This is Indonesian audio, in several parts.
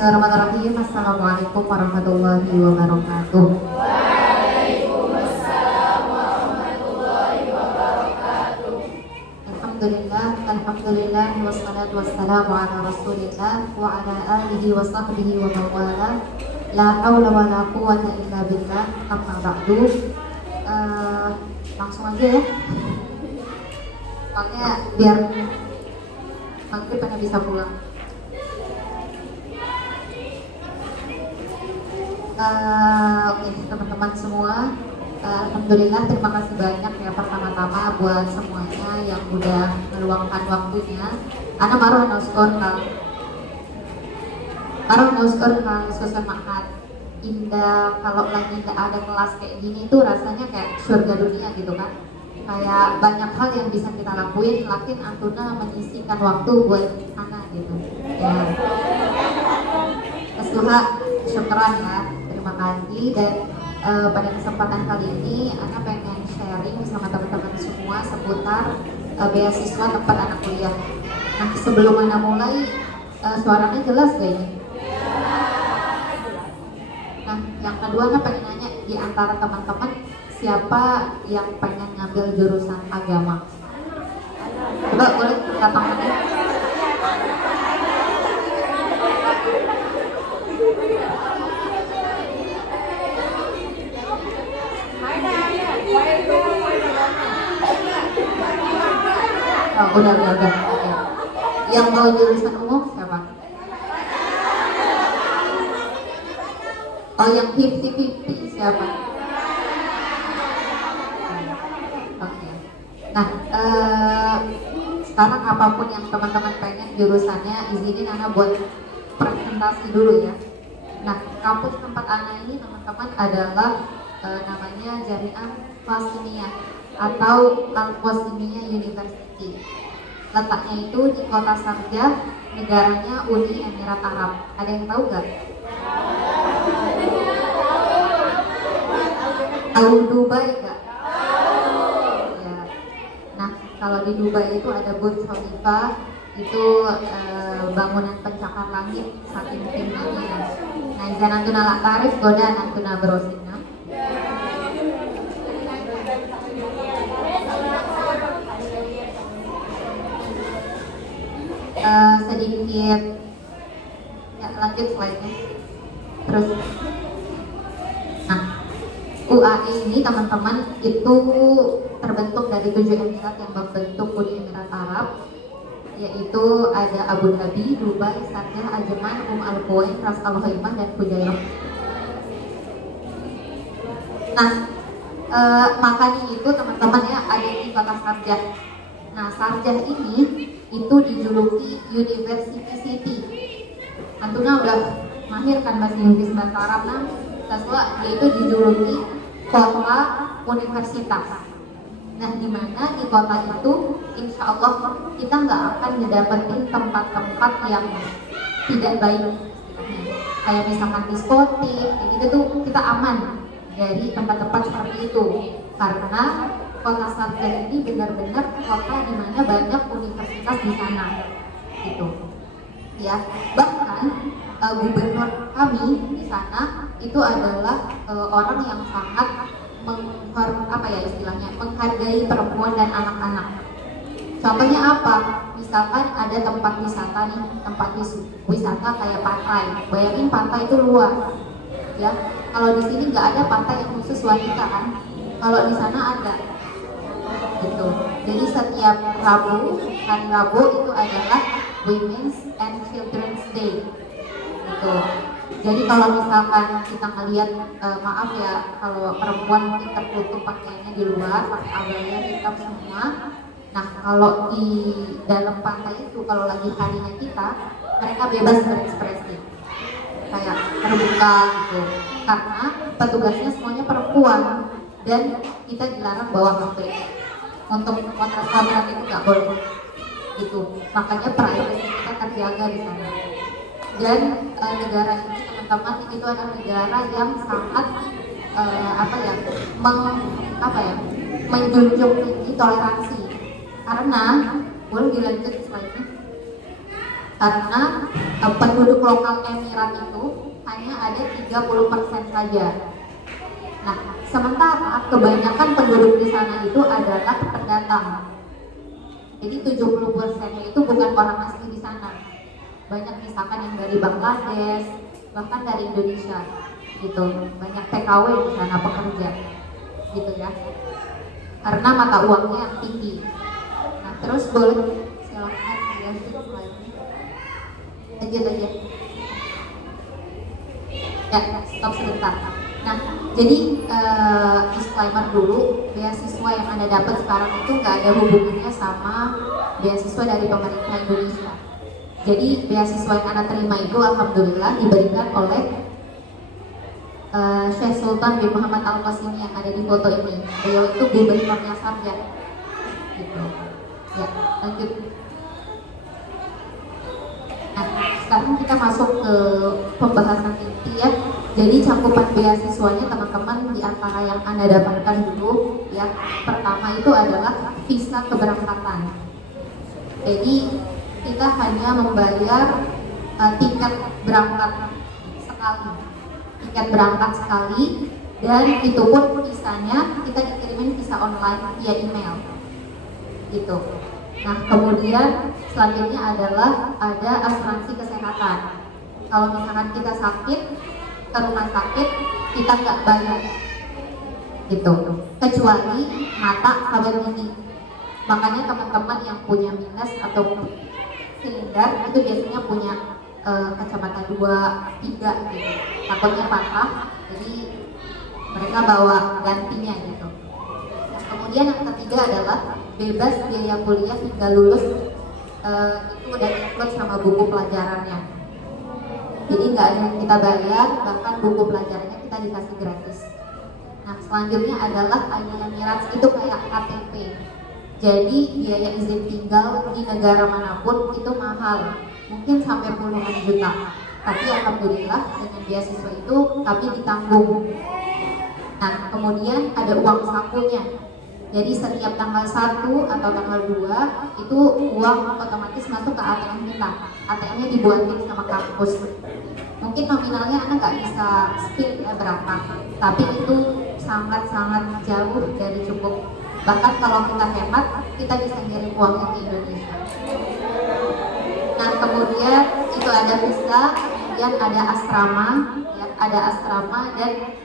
Bismillahirrahmanirrahim. Assalamualaikum warahmatullahi wabarakatuh. Waalaikumsalam warahmatullahi wabarakatuh. Alhamdulillah, wassalatu wassalamu ala rasulillah wa ala alihi wa sahbihi wa mawala. La hawla wa la quwwata illa billah. Amma ba'du. Langsung aja ya. Soalnya biar maghrib pada bisa pulang. Oke, teman-teman semua, alhamdulillah terima kasih banyak ya pertama-tama buat semuanya yang udah meluangkan waktunya. Ana maruh noskor kang sosial mahat. Indah kalau lagi nggak ada kelas kayak gini tuh rasanya kayak surga dunia gitu kan. Kayak banyak hal yang bisa kita lakuin, lakin antuna menyisihkan waktu buat anak gitu. Ya. Kesuha, syukran ya. Terima kasih dan pada kesempatan kali ini Ana pengen sharing sama teman-teman semua seputar beasiswa tempat anak kuliah. Nah sebelum Ana mulai suaranya jelas gak ini? Nah yang kedua Ana pengen nanya di antara teman-teman siapa yang pengen ngambil jurusan agama? Coba boleh kita tangannya. Oh, udah. Okay. Yang mau jurusan umum siapa? Oh, yang 50-50 siapa? Oke. Nah, sekarang apapun yang teman-teman pengen jurusannya, izinin Ana buat presentasi dulu ya. Nah, kampus tempat Ana ini teman-teman adalah namanya Jami'ah Qasimiyah atau Al-Qasimiyah University. Letaknya itu di kota Sharjah, negaranya Uni Emirat Arab. Ada yang tahu nggak? Tahu Dubai nggak? Ya. Nah, kalau di Dubai itu ada Burj Khalifa, itu bangunan pencakar langit saking tingginya. Nah, jangan antuna lak tarif, goda antuna browsing. Sedikit ya, lanjut slide-nya. Terus nah UAE ini teman-teman itu terbentuk dari 7 emirat yang membentuk Uni Emirat Arab, yaitu ada Abu Dhabi, Dubai, Sharjah, Ajman, Al-Quwain, Ras Al Khaimah dan Fujairah. Nah makanya itu teman-teman ya ada di kota Sharjah. Nah Sharjah ini itu dijuluki University City. Antuna udah mahir kan bahasa Inggris bahasa Arab nah, sesuatu dia itu dijuluki kota universitas. Nah di mana di kota itu insya Allah kita nggak akan mendapatkan tempat-tempat yang tidak baik, kayak misalkan diskotik, gitu tuh kita aman dari tempat-tempat seperti itu karena kota Sharjah ini benar-benar kota di mana banyak universitas di sana, gitu. Ya, bahkan gubernur kami di sana itu adalah orang yang sangat menghargai perempuan dan anak-anak. Contohnya apa? Misalkan ada tempat wisata nih, tempat wisata kayak pantai. Bayangin pantai itu luas, ya. Kalau di sini nggak ada pantai yang khusus wanita kan? Kalau di sana ada. Gitu. Jadi setiap hari Rabu itu adalah Women's and Children's Day. Gitu. Jadi kalau misalkan kita ngelihat maaf ya kalau perempuan mungkin tertutup pakaiannya di luar, pakai abaya hitam semua. Nah kalau di dalam pantai itu kalau lagi harinya kita, mereka bebas berekspresi, kayak terbuka gitu. Karena petugasnya semuanya perempuan dan kita dilarang bawa HP. Untuk kontrak itu nggak boleh gitu, makanya privasi kita terjaga di sana. Dan negara ini teman-teman itu adalah negara yang sangat menjunjung tinggi toleransi karena boleh dilanjut slide-nya. karena penduduk lokal Emirat itu hanya ada 30% saja. Nah, sementara kebanyakan penduduk di sana itu adalah pendatang. Jadi 70%-nya itu bukan orang asli di sana. Banyak misalkan yang dari Bangladesh, bahkan dari Indonesia gitu. Banyak TKW di sana, pekerja gitu ya. Karena mata uangnya yang tinggi. Nah, terus boleh silakan dilanjut slide-nya. Lanjut aja. Ya, stop sebentar. Nah, jadi disclaimer dulu, beasiswa yang Anda dapat sekarang itu nggak ada hubungannya sama beasiswa dari pemerintah Indonesia. Jadi beasiswa yang Anda terima itu alhamdulillah diberikan oleh Syekh Sultan bin Muhammad Al-Qasimi yang ada di foto ini. Beliau itu gubernurnya Sarjah. Gitu. Ya, lanjut. Nah, sekarang kita masuk ke pembahasan inti ya. Jadi cakupan beasiswanya teman-teman di antara yang Anda dapatkan dulu ya. Pertama itu adalah visa keberangkatan. Jadi kita hanya membayar tiket berangkat sekali. Tiket berangkat sekali dan itu pun visanya kita dikirimin visa online via email. Gitu. Nah, kemudian selanjutnya adalah ada asuransi kesehatan. Kalau misalkan kita sakit ke rumah sakit, kita nggak bayar gitu, kecuali mata sama gigi. Makanya teman-teman yang punya minus atau silinder itu biasanya punya kacamata 2, 3 gitu, takutnya patah, jadi mereka bawa gantinya gitu. Nah, kemudian yang ketiga adalah bebas biaya kuliah hingga lulus, itu udah include sama buku pelajarannya. Jadi nggak ada yang kita bayar, bahkan buku pelajarannya kita dikasih gratis. Nah, selanjutnya adalah ID Emirates itu kayak KTP. Jadi biaya izin tinggal di negara manapun itu mahal, mungkin sampai puluhan juta. Tapi alhamdulillah dengan beasiswa itu kami ditanggung. Nah, kemudian ada uang sakunya. Jadi setiap tanggal 1 atau tanggal 2 itu uang otomatis masuk ke ATM kita. ATM-nya dibuatin sama kampus. Mungkin nominalnya Anda nggak bisa spill ya berapa, tapi itu sangat-sangat jauh dari cukup. Bahkan kalau kita hemat, kita bisa ngirim uangnya ke Indonesia. Nah, kemudian itu ada visa, kemudian ada asrama, ya, ada asrama dan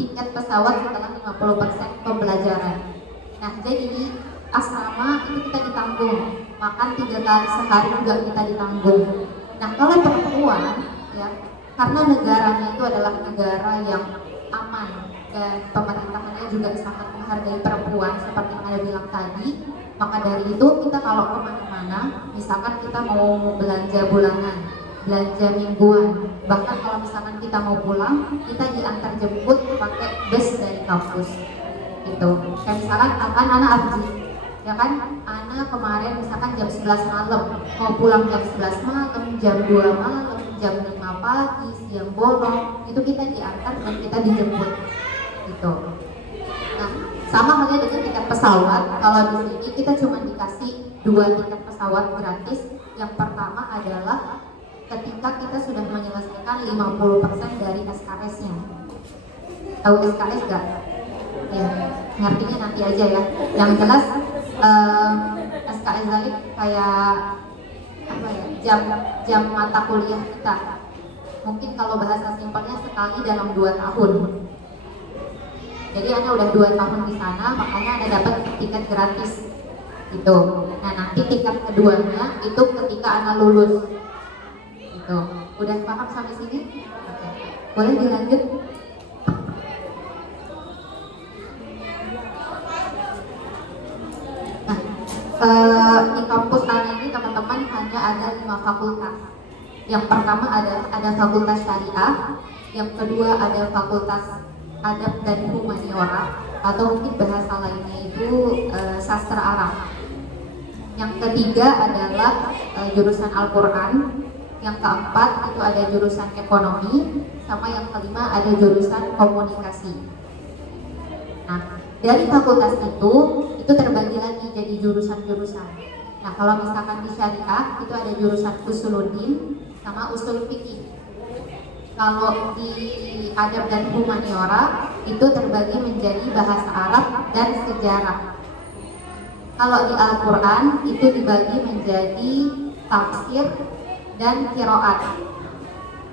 tiket pesawat setelah 50% pembelajaran. Nah, jadi asrama itu kita ditanggung, makan 3 kali sehari juga kita ditanggung. Nah, kalau perempuan, ya, karena negaranya itu adalah negara yang aman dan pemerintahannya juga sangat menghargai perempuan seperti yang Anda bilang tadi, maka dari itu kita kalau kemana-mana, misalkan kita mau belanja bulanan, belanja mingguan, bahkan kalau misalkan kita mau pulang, kita diantar jemput pakai bus dari kampus. Gitu. Kayak misalkan anak Abdi, ya kan, anak kemarin misalkan jam 11 malam, mau pulang jam 11 malam, jam 2 malam, jam 5 pagi, siang bolong, itu kita diantar dan kita dijemput gitu. Nah, sama halnya dengan tiket pesawat. Kalau di sini kita cuma dikasih 2 tiket pesawat gratis. Yang pertama adalah ketika kita sudah menyelesaikan 50% dari SKS-nya. Tahu SKS gak? Ya, ngertinya nanti aja ya. Yang jelas SKS tadi kayak apa ya, jam mata kuliah kita. Mungkin kalau bahasa simpelnya sekali dalam 2 tahun. Jadi Anda udah 2 tahun di sana, makanya Anda dapat tiket gratis gitu. Nah, nanti tiket keduanya itu ketika Anda lulus gitu. Udah paham sampai sini? Oke. Boleh dilanjut? Di kampus Ana ini teman-teman hanya ada 5 fakultas. Yang pertama ada fakultas syariah, yang kedua ada fakultas adab dan humaniora, atau mungkin bahasa lainnya itu sastra Arab. Yang ketiga adalah jurusan Al-Quran. Yang keempat itu ada jurusan ekonomi, sama yang kelima ada jurusan komunikasi. Nah, dari fakultas itu terbagi lagi jadi jurusan-jurusan. Nah, kalau misalkan di syariah itu ada jurusan usuluddin sama usul fikih. Kalau di adab dan humaniora itu terbagi menjadi bahasa Arab dan sejarah. Kalau di Al-Quran itu dibagi menjadi tafsir dan qiraat.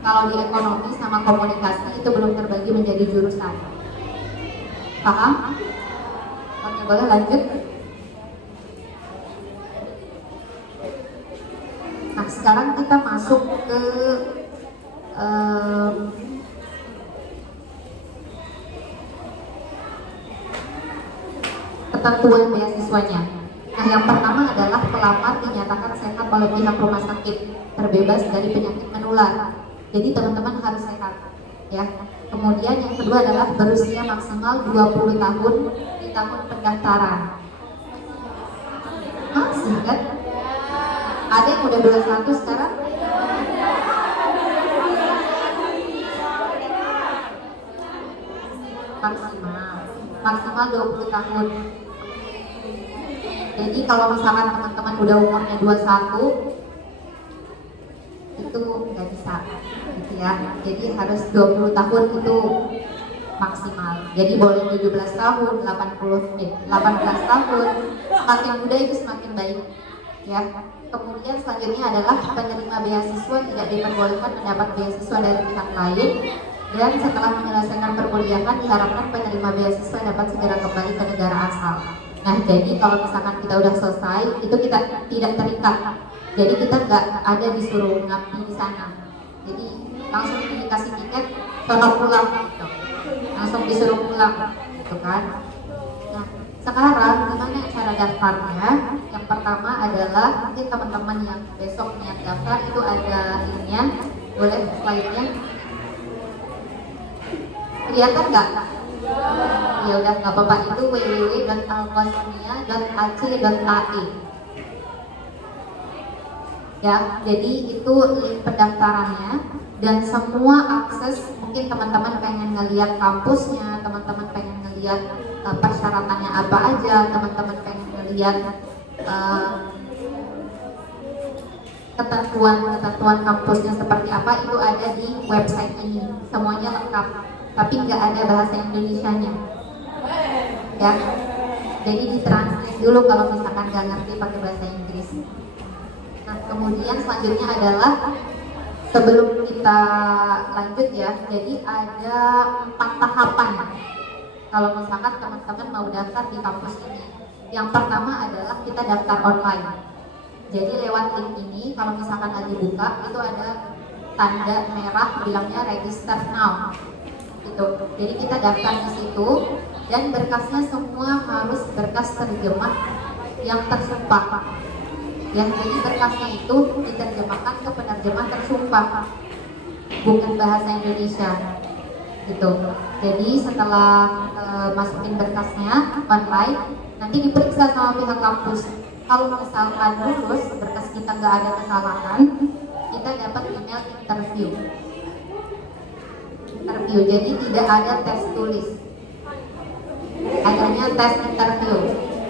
Kalau di ekonomi sama komunikasi itu belum terbagi menjadi jurusan. Paham? Oke, boleh lanjut. Nah, sekarang kita masuk ke ketentuan beasiswanya. Nah, yang pertama adalah pelamar dinyatakan sehat oleh pihak rumah sakit, terbebas dari penyakit menular. Jadi teman-teman harus sehat, ya. Kemudian yang kedua adalah berusia maksimal 20 tahun di tahun pendaftaran. Masih kan? Ada yang udah 21 sekarang? Maksimal 20 tahun. Jadi kalau misalkan teman-teman udah umurnya 21 itu nggak bisa gitu ya. Jadi harus 20 tahun itu maksimal. Jadi boleh 17 tahun, 18 tahun. Semakin muda itu semakin baik ya. Kemudian selanjutnya adalah penerima beasiswa tidak diperbolehkan mendapat beasiswa dari pihak lain, dan setelah menyelesaikan perkuliahan diharapkan penerima beasiswa dapat segera kembali ke negara asal. Nah, jadi kalau misalkan kita udah selesai, itu kita tidak terikat. Jadi kita nggak ada disuruh ngabdi di sana. Jadi langsung dikasih tiket, sono pulang, gitu. Langsung disuruh pulang, gitu kan? Nah, sekarang gimana cara daftarnya? Yang pertama adalah mungkin teman-teman yang besok niat daftar itu ada ininya, boleh slide-nya. Kelihatan nggak? Ya udah nggak apa-apa, itu www.alqasmiyah.ac.ai. Ya, jadi itu link pendaftarannya, dan semua akses, mungkin teman-teman pengen ngeliat kampusnya, teman-teman pengen ngeliat persyaratannya apa aja, teman-teman pengen ngeliat ketentuan kampusnya seperti apa, itu ada di website ini, semuanya lengkap. Tapi nggak ada bahasa Indonesianya, ya. Jadi ditranslate dulu kalau misalkan nggak ngerti pakai bahasa Inggris. Nah, kemudian selanjutnya adalah sebelum kita lanjut ya, jadi ada 4 tahapan kalau misalkan teman-teman mau daftar di kampus ini. Yang pertama adalah kita daftar online. Jadi lewat link ini, kalau misalkan lagi buka itu ada tanda merah bilangnya register now. Gitu. Jadi kita daftar di situ, dan berkasnya semua harus berkas terjemah yang tersumpah. Ya, jadi berkasnya itu diterjemahkan ke penerjemah tersumpah, bukan bahasa Indonesia. Gitu. Jadi setelah masukin berkasnya online, nanti diperiksa sama pihak kampus. Kalau misalkan lulus, berkas kita nggak ada kesalahan, kita dapat email interview. Jadi tidak ada tes tulis, adanya tes interview.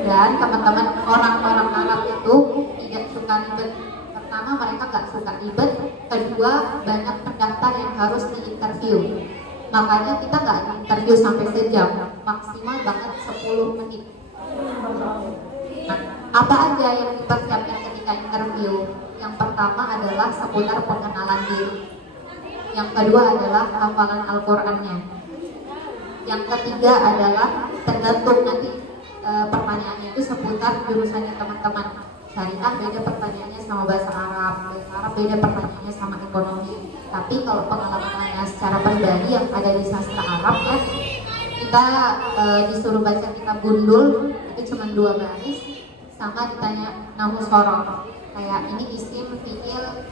Dan teman-teman orang-orang Arab itu tidak suka ribet. Pertama, mereka nggak suka ribet. Kedua, banyak pendaftar yang harus diinterview. Makanya kita nggak interview sampai sejam, maksimal banget 10 menit. Nah, apa aja yang dipersiapkan ketika interview? Yang pertama adalah seputar pengenalan diri. Yang kedua adalah hafalan Al-Qur'annya. Yang ketiga adalah tergantung nanti pertanyaannya itu seputar jurusannya teman-teman. Syariah beda pertanyaannya sama bahasa Arab beda pertanyaannya sama ekonomi. Tapi kalau pengalamannya secara pribadi yang ada di sastra Arab ya, kita disuruh baca kitab Gundul itu cuma 2 baris, sama ditanya nahu sorok, kayak ini isim fiil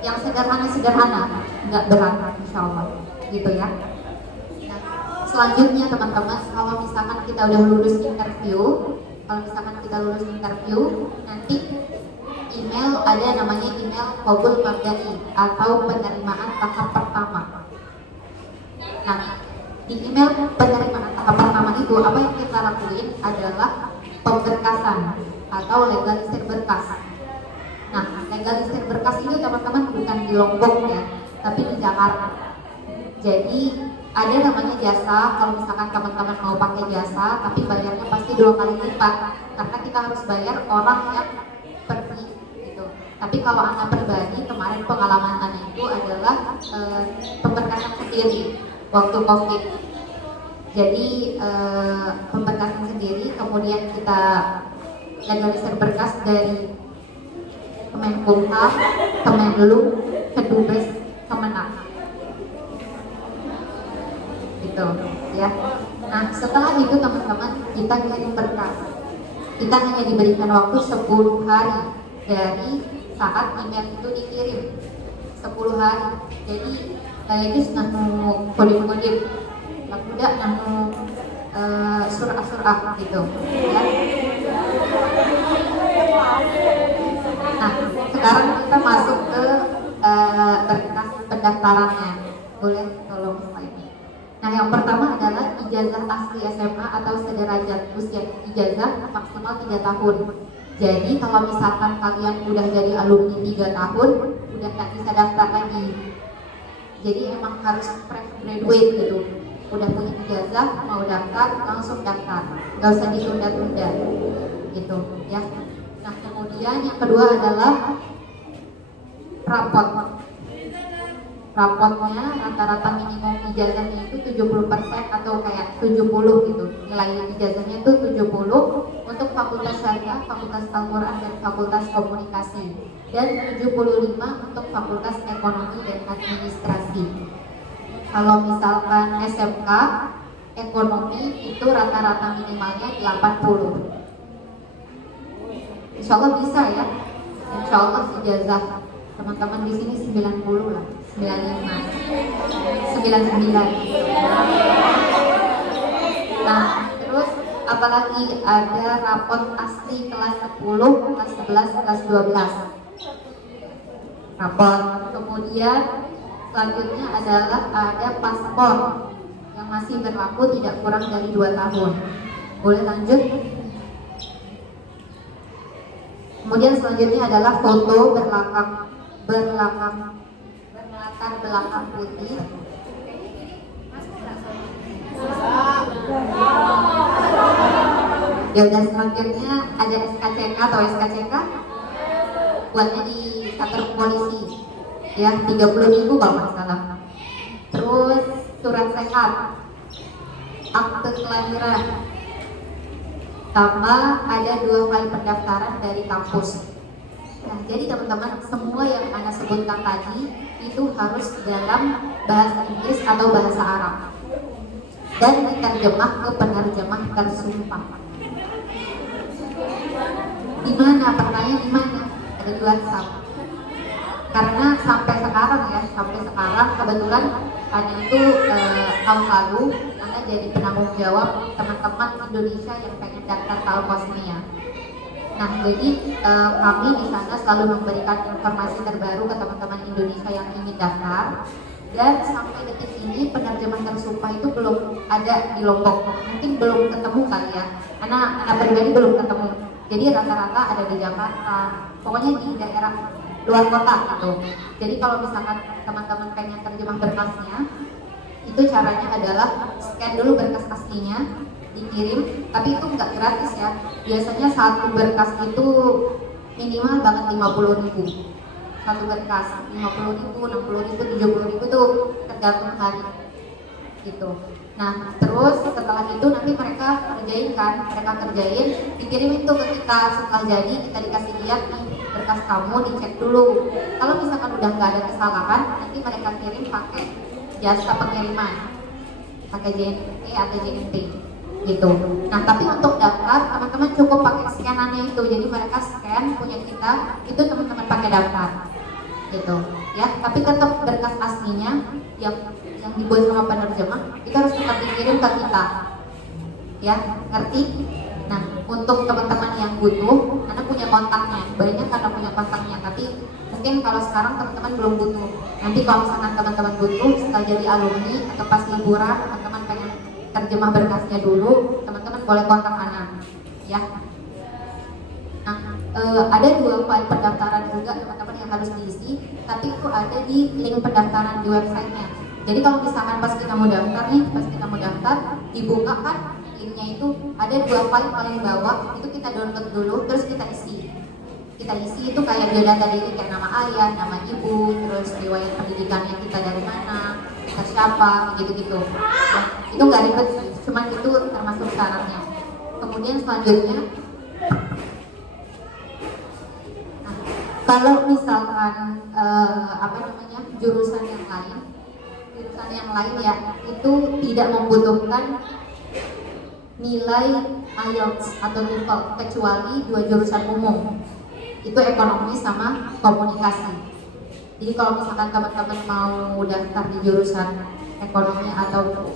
yang sederhana, nggak berat insyaallah, gitu ya. Nah, selanjutnya teman-teman, kalau misalkan kita udah lulus interview, nanti email ada namanya email qabul mabda'i atau penerimaan tahap pertama. Nah, di email penerimaan tahap pertama itu apa yang kita lakuin adalah pemberkasan atau legalisir berkas. berkas. Nah, legalisir berkas itu teman-teman bukan di Lombok ya, tapi di Jakarta. Jadi ada namanya jasa, kalau misalkan teman-teman mau pakai jasa, tapi bayarnya pasti 2 kali lipat, karena kita harus bayar orang yang pergi gitu. Tapi kalau Anda pribadi, kemarin pengalaman Anda itu adalah pemberkasan sendiri waktu COVID. Jadi pemberkasan sendiri, kemudian kita legalisir berkas dari Kemenkumham, Kemenlu, Kedubes, Kemenak. Gitu ya. Nah, setelah itu teman-teman kita kirim berkas. Kita hanya diberikan waktu 10 hari dari saat email itu dikirim. 10 hari. Jadi itu nanu kodip-kodip, tidak nanu surah-surah gitu ya. Nah, sekarang kita masuk ke berkas pendaftarannya. Boleh tolong slide. Nah, yang pertama adalah ijazah asli SMA atau sederajat. Usia ijazah maksimal 3 tahun. Jadi kalau misalkan kalian udah jadi alumni 3 tahun, udah nggak bisa daftar lagi. Jadi emang harus fresh graduate gitu. Udah punya ijazah, mau daftar, langsung daftar. Nggak usah ditunda-tunda gitu ya. Nah, kemudian yang kedua adalah rapot. Rapotnya rata-rata minimum ijazahnya itu 70% atau kayak 70 gitu. Nilai ijazahnya itu 70 untuk Fakultas Syariah, Fakultas Al-Quran dan Fakultas Komunikasi, dan 75 untuk Fakultas Ekonomi dan Administrasi. Kalau misalkan SMK Ekonomi itu rata-rata minimalnya 80. Insya Allah bisa ya. Insya Allah ijazah teman-teman di sini 90 lah. 95, 99. Nah, terus apalagi ada rapot asli kelas 10, kelas 11, kelas 12. Rapot. Kemudian selanjutnya adalah ada paspor yang masih berlaku tidak kurang dari 2 tahun. Boleh lanjut? Kemudian selanjutnya adalah foto berlatar belakang putih. Ya udah, selanjutnya ada SKCK atau SKCK buatnya di kantor polisi ya, 30.000 kalau nggak salah. Terus surat sehat, akte kelahiran, sama ada 2 file pendaftaran dari kampus. Nah, jadi teman-teman, semua yang Anda sebutkan tadi itu harus dalam bahasa Inggris atau bahasa Arab dan diterjemah ke penerjemah tersumpah. Di mana? Pertanyaan di mana? Ada di WhatsApp. Karena sampai sekarang kebetulan Anda itu tahun lalu Anda jadi penanggung jawab teman-teman Indonesia yang pengen daftar Talkosmia. Nah, jadi kami di sana selalu memberikan informasi terbaru ke teman-teman Indonesia yang ingin daftar. Dan sampai detik ini penerjemah tersumpah itu belum ada di Lombok. Mungkin belum ketemu kali ya. Anak pribadi belum ketemu. Jadi rata-rata ada di Jakarta. Pokoknya di daerah luar kota gitu. Jadi kalau misalkan teman-teman pengen terjemah berkasnya, itu caranya adalah scan dulu berkas aslinya, dikirim, tapi itu nggak gratis ya. Biasanya satu berkas itu minimal banget 50.000. Satu berkas 50.000, 60.000, 70.000 tuh tergantung hari gitu. Nah, terus setelah itu nanti mereka kerjain, dikirimin tuh ke kita. Setelah jadi kita dikasih lihat nih berkas kamu, dicek dulu. Kalau misalkan udah nggak ada kesalahan, nanti mereka kirim pakai jasa pengiriman, pakai JNT atau JNT gitu. Nah, tapi untuk daftar teman-teman cukup pakai scanannya itu. Jadi mereka scan punya kita, itu teman-teman pakai daftar gitu ya. Tapi tetap berkas aslinya yang dibuat sama penerjemah itu harus tetap dikirim ke kita ya, ngerti? Nah, untuk teman-teman yang butuh, Anda punya kontaknya, banyak karena punya kontaknya, tapi mungkin kalau sekarang teman-teman belum butuh. Nanti kalau misalkan teman-teman butuh setelah jadi alumni atau pas liburan, teman-teman pengen terjemah berkasnya dulu, teman-teman boleh kontak Ana ya. Nah, ada 2 file pendaftaran juga teman-teman yang harus diisi, tapi itu ada di link pendaftaran di websitenya. Jadi kalau misalkan pas kita mau daftar nih, dibuka kan linknya itu ada 2 file paling bawah, itu kita download dulu, terus kita isi. Kita isi itu kayak biodata diri, kayak nama ayah, nama ibu, terus riwayat pendidikannya kita dari mana, kita siapa, gitu-gitu. Nah, itu nggak ribet sih, cuman itu termasuk syaratnya. Kemudian selanjutnya, nah, kalau misalkan jurusan yang lain ya, itu tidak membutuhkan nilai IELTS atau TOEFL kecuali 2 jurusan umum, itu ekonomi sama komunikasi. Jadi kalau misalkan teman-teman mau daftar di jurusan ekonomi atau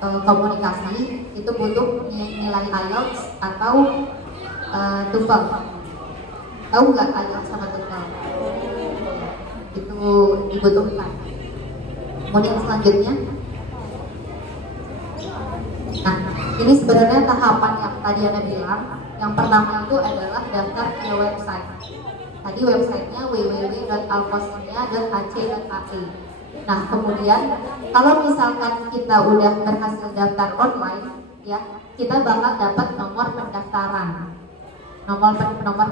komunikasi, itu butuh nilai IELTS atau TOEFL. Tahu nggak IELTS sama TOEFL? Itu dibutuhkan. Kemudian selanjutnya, nah ini sebenarnya tahapan yang tadi Anda bilang. Yang pertama itu adalah daftar ke website. Tadi websitenya www.alkosmedia.ac.id. Nah kemudian kalau misalkan kita udah berhasil daftar online, ya kita bakal dapat nomor pendaftaran. Nomor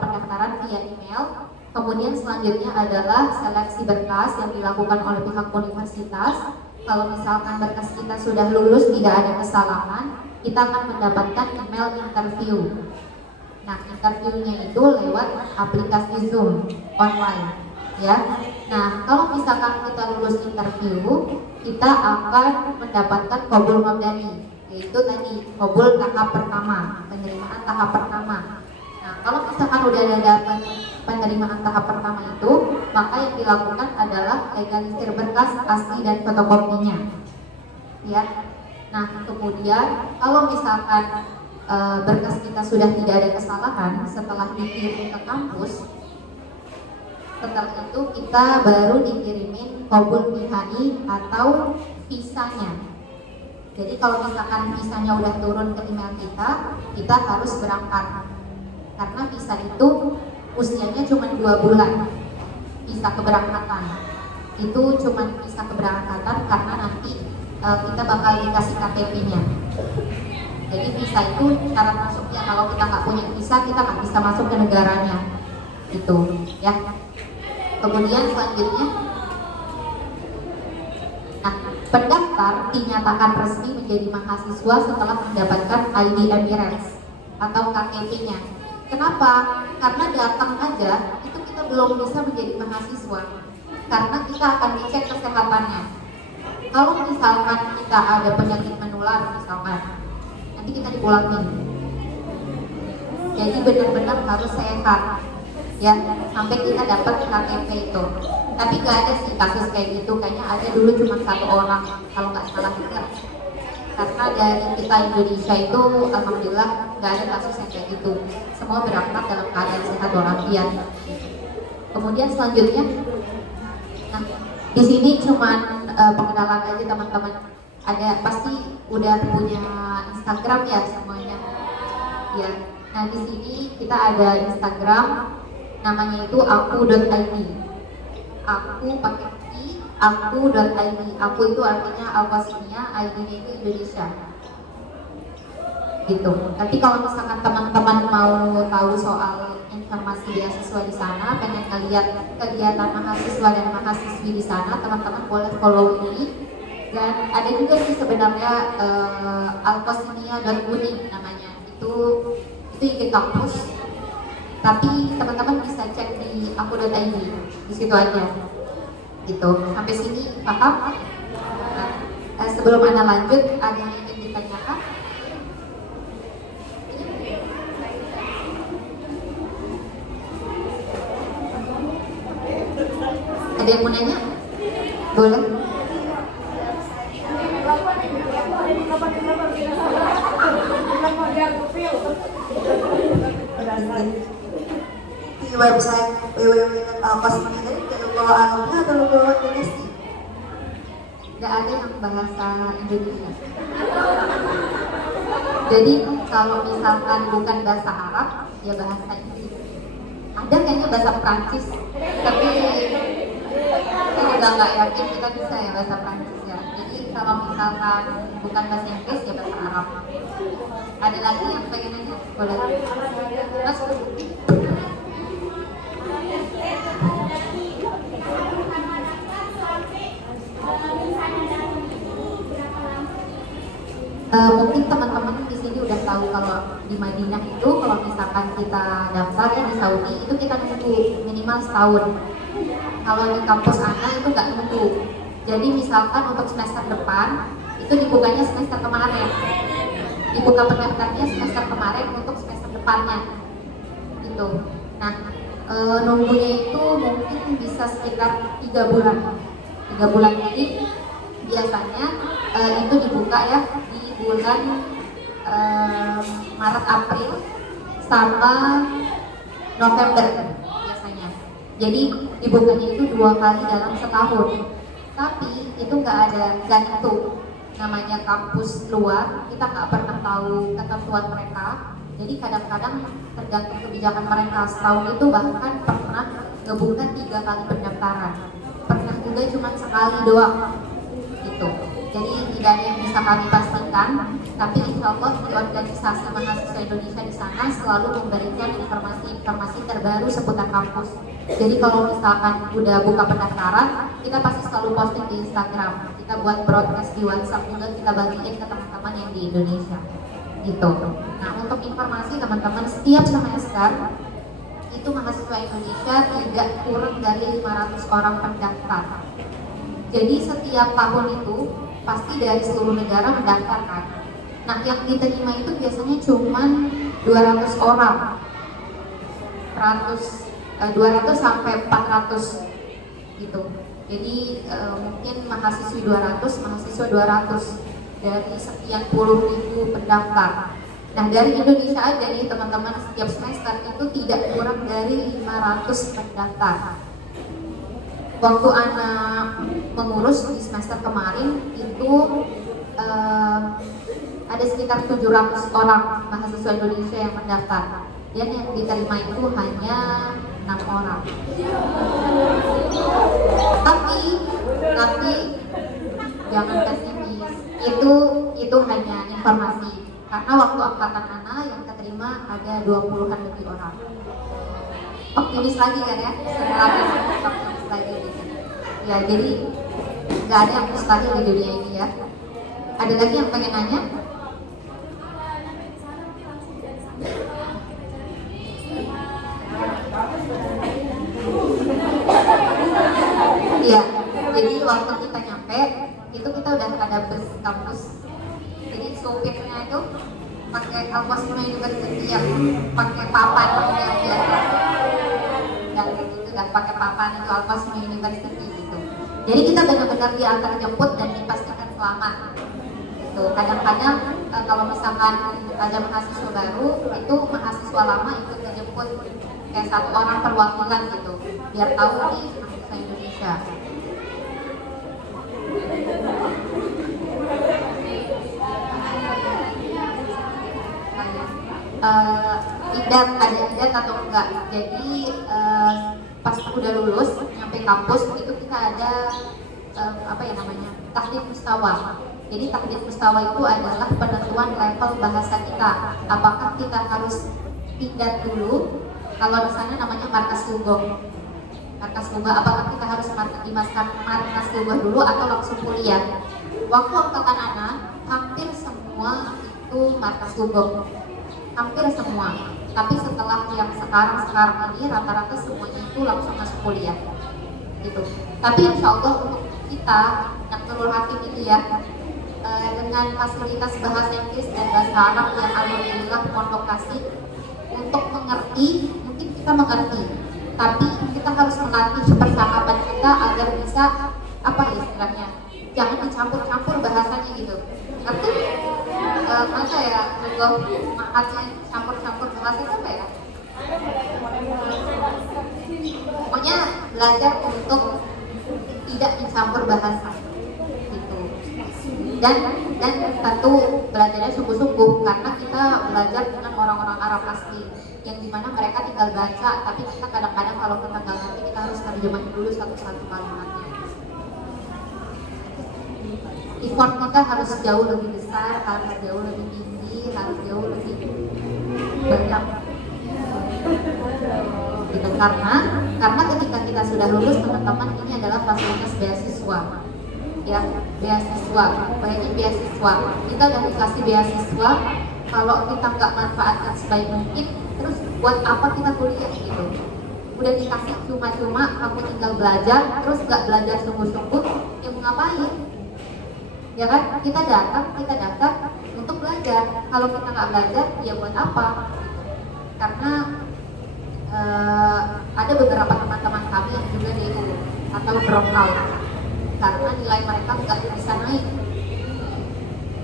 pendaftaran via email. Kemudian selanjutnya adalah seleksi berkas yang dilakukan oleh pihak universitas. Kalau misalkan berkas kita sudah lulus, tidak ada kesalahan, kita akan mendapatkan email interview. Nah, interviewnya itu lewat aplikasi Zoom online, ya. Nah, kalau misalkan kita lulus interview, kita akan mendapatkan qabul mabdani, yaitu tadi qabul tahap pertama, penerimaan tahap pertama. Nah, kalau misalkan udah ada dapat penerimaan tahap pertama itu, maka yang dilakukan adalah legalisir berkas asli dan fotokopinya, ya. Nah, kemudian kalau misalkan berkas kita sudah tidak ada kesalahan, setelah dikirim ke kampus, setelah itu kita baru dikirimin qabul nihai atau visanya. Jadi kalau misalkan visanya udah turun ke email kita harus berangkat. Karena visa itu usianya cuma 2 bulan, visa keberangkatan. Itu cuma visa keberangkatan karena nanti kita bakal dikasih KTP-nya. Jadi visa itu syarat masuknya, kalau kita nggak punya visa kita nggak bisa masuk ke negaranya, gitu ya. Kemudian selanjutnya, nah pendaftar dinyatakan resmi menjadi mahasiswa setelah mendapatkan ID Emirates atau KTP-nya. Kenapa? Karena datang aja itu kita belum bisa menjadi mahasiswa, karena kita akan dicek kesehatannya. Kalau misalkan kita ada penyakit menular misalkan, nanti kita dipulangin. Jadi benar-benar harus sehat, ya, sampai kita dapat KTP itu. Tapi nggak ada sih kasus kayak gitu, kayaknya ada dulu cuma 1 orang kalau nggak salah ingat. Karena dari kita Indonesia itu alhamdulillah nggak ada kasus yang kayak gitu. Semua berangkat dalam keadaan sehat walafiat. Kemudian selanjutnya, nah di sini cuma pengenalan aja teman-teman. Ada pasti udah punya Instagram ya semuanya, ya. Nah di sini kita ada Instagram, namanya itu aku.id. Aku pakai i, aku.id. Aku itu artinya Alkosmedia, ID-nya itu Indonesia. Gitu. Tapi kalau misalkan teman-teman mau tahu soal informasi beasiswa di sana, pengen ngeliat kegiatan mahasiswa dan mahasiswi di sana, teman-teman boleh follow ini. Dan ada juga sih sebenarnya alkosmedia.uni namanya. Itu IG kampus. Tapi teman-teman bisa cek di aku.id, di situ aja. Gitu. Sampai sini paham? Sebelum Anda lanjut, ada yang ingin ditanyakan? Ada yang mau nanya? Boleh? Di website www.alkosmedia tadi ada logo Alumni atau logo Indonesia? Tidak ada yang bahasa Indonesia. Jadi kalau misalkan bukan bahasa Arab, ya bahasa Inggris. ada kayaknya bahasa Prancis, tapi saya juga nggak yakin kita bisa ya bahasa Prancis ya. Jadi kalau misalkan bukan bahasa Inggris ya bahasa Arab. Ada lagi yang pengen nanya? Boleh. Mas. Mungkin teman-teman di sini udah tahu kalau di Madinah itu kalau misalkan kita daftar ya di Saudi itu kita nunggu minimal setahun. Kalau di kampus Ana itu nggak nunggu. Jadi misalkan untuk semester depan itu dibukanya semester kemarin, dibuka pendaftarnya semester kemarin untuk semester depannya, gitu. Nah nunggunya itu mungkin bisa sekitar 3 bulan. 3 bulan ini biasanya itu dibuka ya di bulan Maret April sama November biasanya. Jadi dibukanya itu 2 kali dalam setahun. Tapi itu nggak itu namanya kampus luar, kita nggak pernah tahu ketentuan mereka. Jadi kadang-kadang tergantung kebijakan mereka. Setahun itu bahkan pernah ngebuka 3 kali pendaftaran, pernah juga cuma sekali doang gitu. Jadi tidak ada yang bisa kami pastikan, tapi insya Allah di organisasi mahasiswa Indonesia di sana selalu memberikan informasi-informasi terbaru seputar kampus. Jadi kalau misalkan udah buka pendaftaran, kita pasti selalu posting di Instagram, kita buat broadcast di WhatsApp juga, kita bagiin ke teman-teman yang di Indonesia gitu. Nah untuk informasi teman-teman, setiap semester itu mahasiswa Indonesia tidak kurang dari 500 orang pendaftar. Jadi setiap tahun itu pasti dari seluruh negara mendaftarkan. Nah yang diterima itu biasanya cuma 200 orang, 200 sampai 400 gitu. Jadi mungkin mahasiswa 200 dari sekian puluh ribu pendaftar. Nah dari Indonesia aja nih teman-teman, setiap semester itu tidak kurang dari 500 pendaftar. Waktu anak mengurus di semester kemarin itu ada sekitar 700 orang mahasiswa Indonesia yang mendaftar, dan yang diterima itu hanya 6 orang. Tapi jangan pesimis, itu hanya informasi, karena waktu angkatan anak yang keterima ada 20-an lebih orang. Optimis lagi kan ya, optimis lagi di sini. Ya jadi nggak ada yang mustahil di dunia ini ya. Ada lagi yang pengen nanya? Iya, jadi waktu kita nyampe itu kita udah ada bus kampus. Jadi sopirnya itu pakai Al-Qasima University yang pakai papan yang biasa, dan gitu dan pakai papan itu Al-Qasima University gitu. Jadi kita benar-benar diantar jemput dan dipastikan selamat. Gitu. Kadang-kadang kalau misalkan ada mahasiswa baru, itu mahasiswa lama ikut dijemput kayak 1 orang perwakilan gitu, biar tahu nih mahasiswa Indonesia. Ada idat atau enggak. Jadi pas udah lulus nyampe kampus itu kita ada tahdid mustawa. Jadi tahdid mustawa itu adalah penentuan level bahasa kita. Apakah kita harus idat dulu? Kalau di sana namanya markas lugah. Apakah kita harus di markas lugah dulu atau langsung kuliah? Waktu angkatan anak hampir semua itu markas lugah. Hampir semua. Tapi setelah yang sekarang ini rata-rata semuanya itu langsung masuk kuliah. Gitu. Tapi insya Allah untuk kita yang Nurul Hakim itu ya, dengan fasilitas bahasa Inggris dan bahasa Arab yang alhamdulillah pondok kasih untuk mengerti, mungkin kita mengerti, tapi kita harus melatih percakapan kita agar bisa istilahnya jangan dicampur-campur bahasanya gitu. Tapi juga maatnya campur-campur bahasa itu apa ya? Pokoknya belajar untuk tidak mencampur bahasa gitu. Dan tentu belajarnya sungguh-sungguh karena kita belajar dengan orang-orang Arab asli. yang dimana mereka tinggal baca, tapi kita kadang-kadang kalau ke tanggal nanti kita harus terjemahin dulu satu-satu kalimatnya. Effort kita harus jauh lebih besar, harus jauh lebih tinggi, harus jauh lebih banyak. Gitu. Karena ketika kita sudah lulus, teman-teman, ini adalah fasilitas beasiswa. Ya, beasiswa, bayangin beasiswa. Kita udah dikasih beasiswa, kalau kita nggak manfaatkan sebaik mungkin, terus buat apa kita kuliah gitu? Udah dikasih cuma-cuma, kamu tinggal belajar, terus nggak belajar sungguh-sungguh, ya mau ngapain? Ya kan, kita datang untuk belajar. Kalau kita nggak belajar, ya buat apa? Karena ada beberapa teman-teman kami yang juga DO atau drop out karena nilai mereka nggak bisa naik.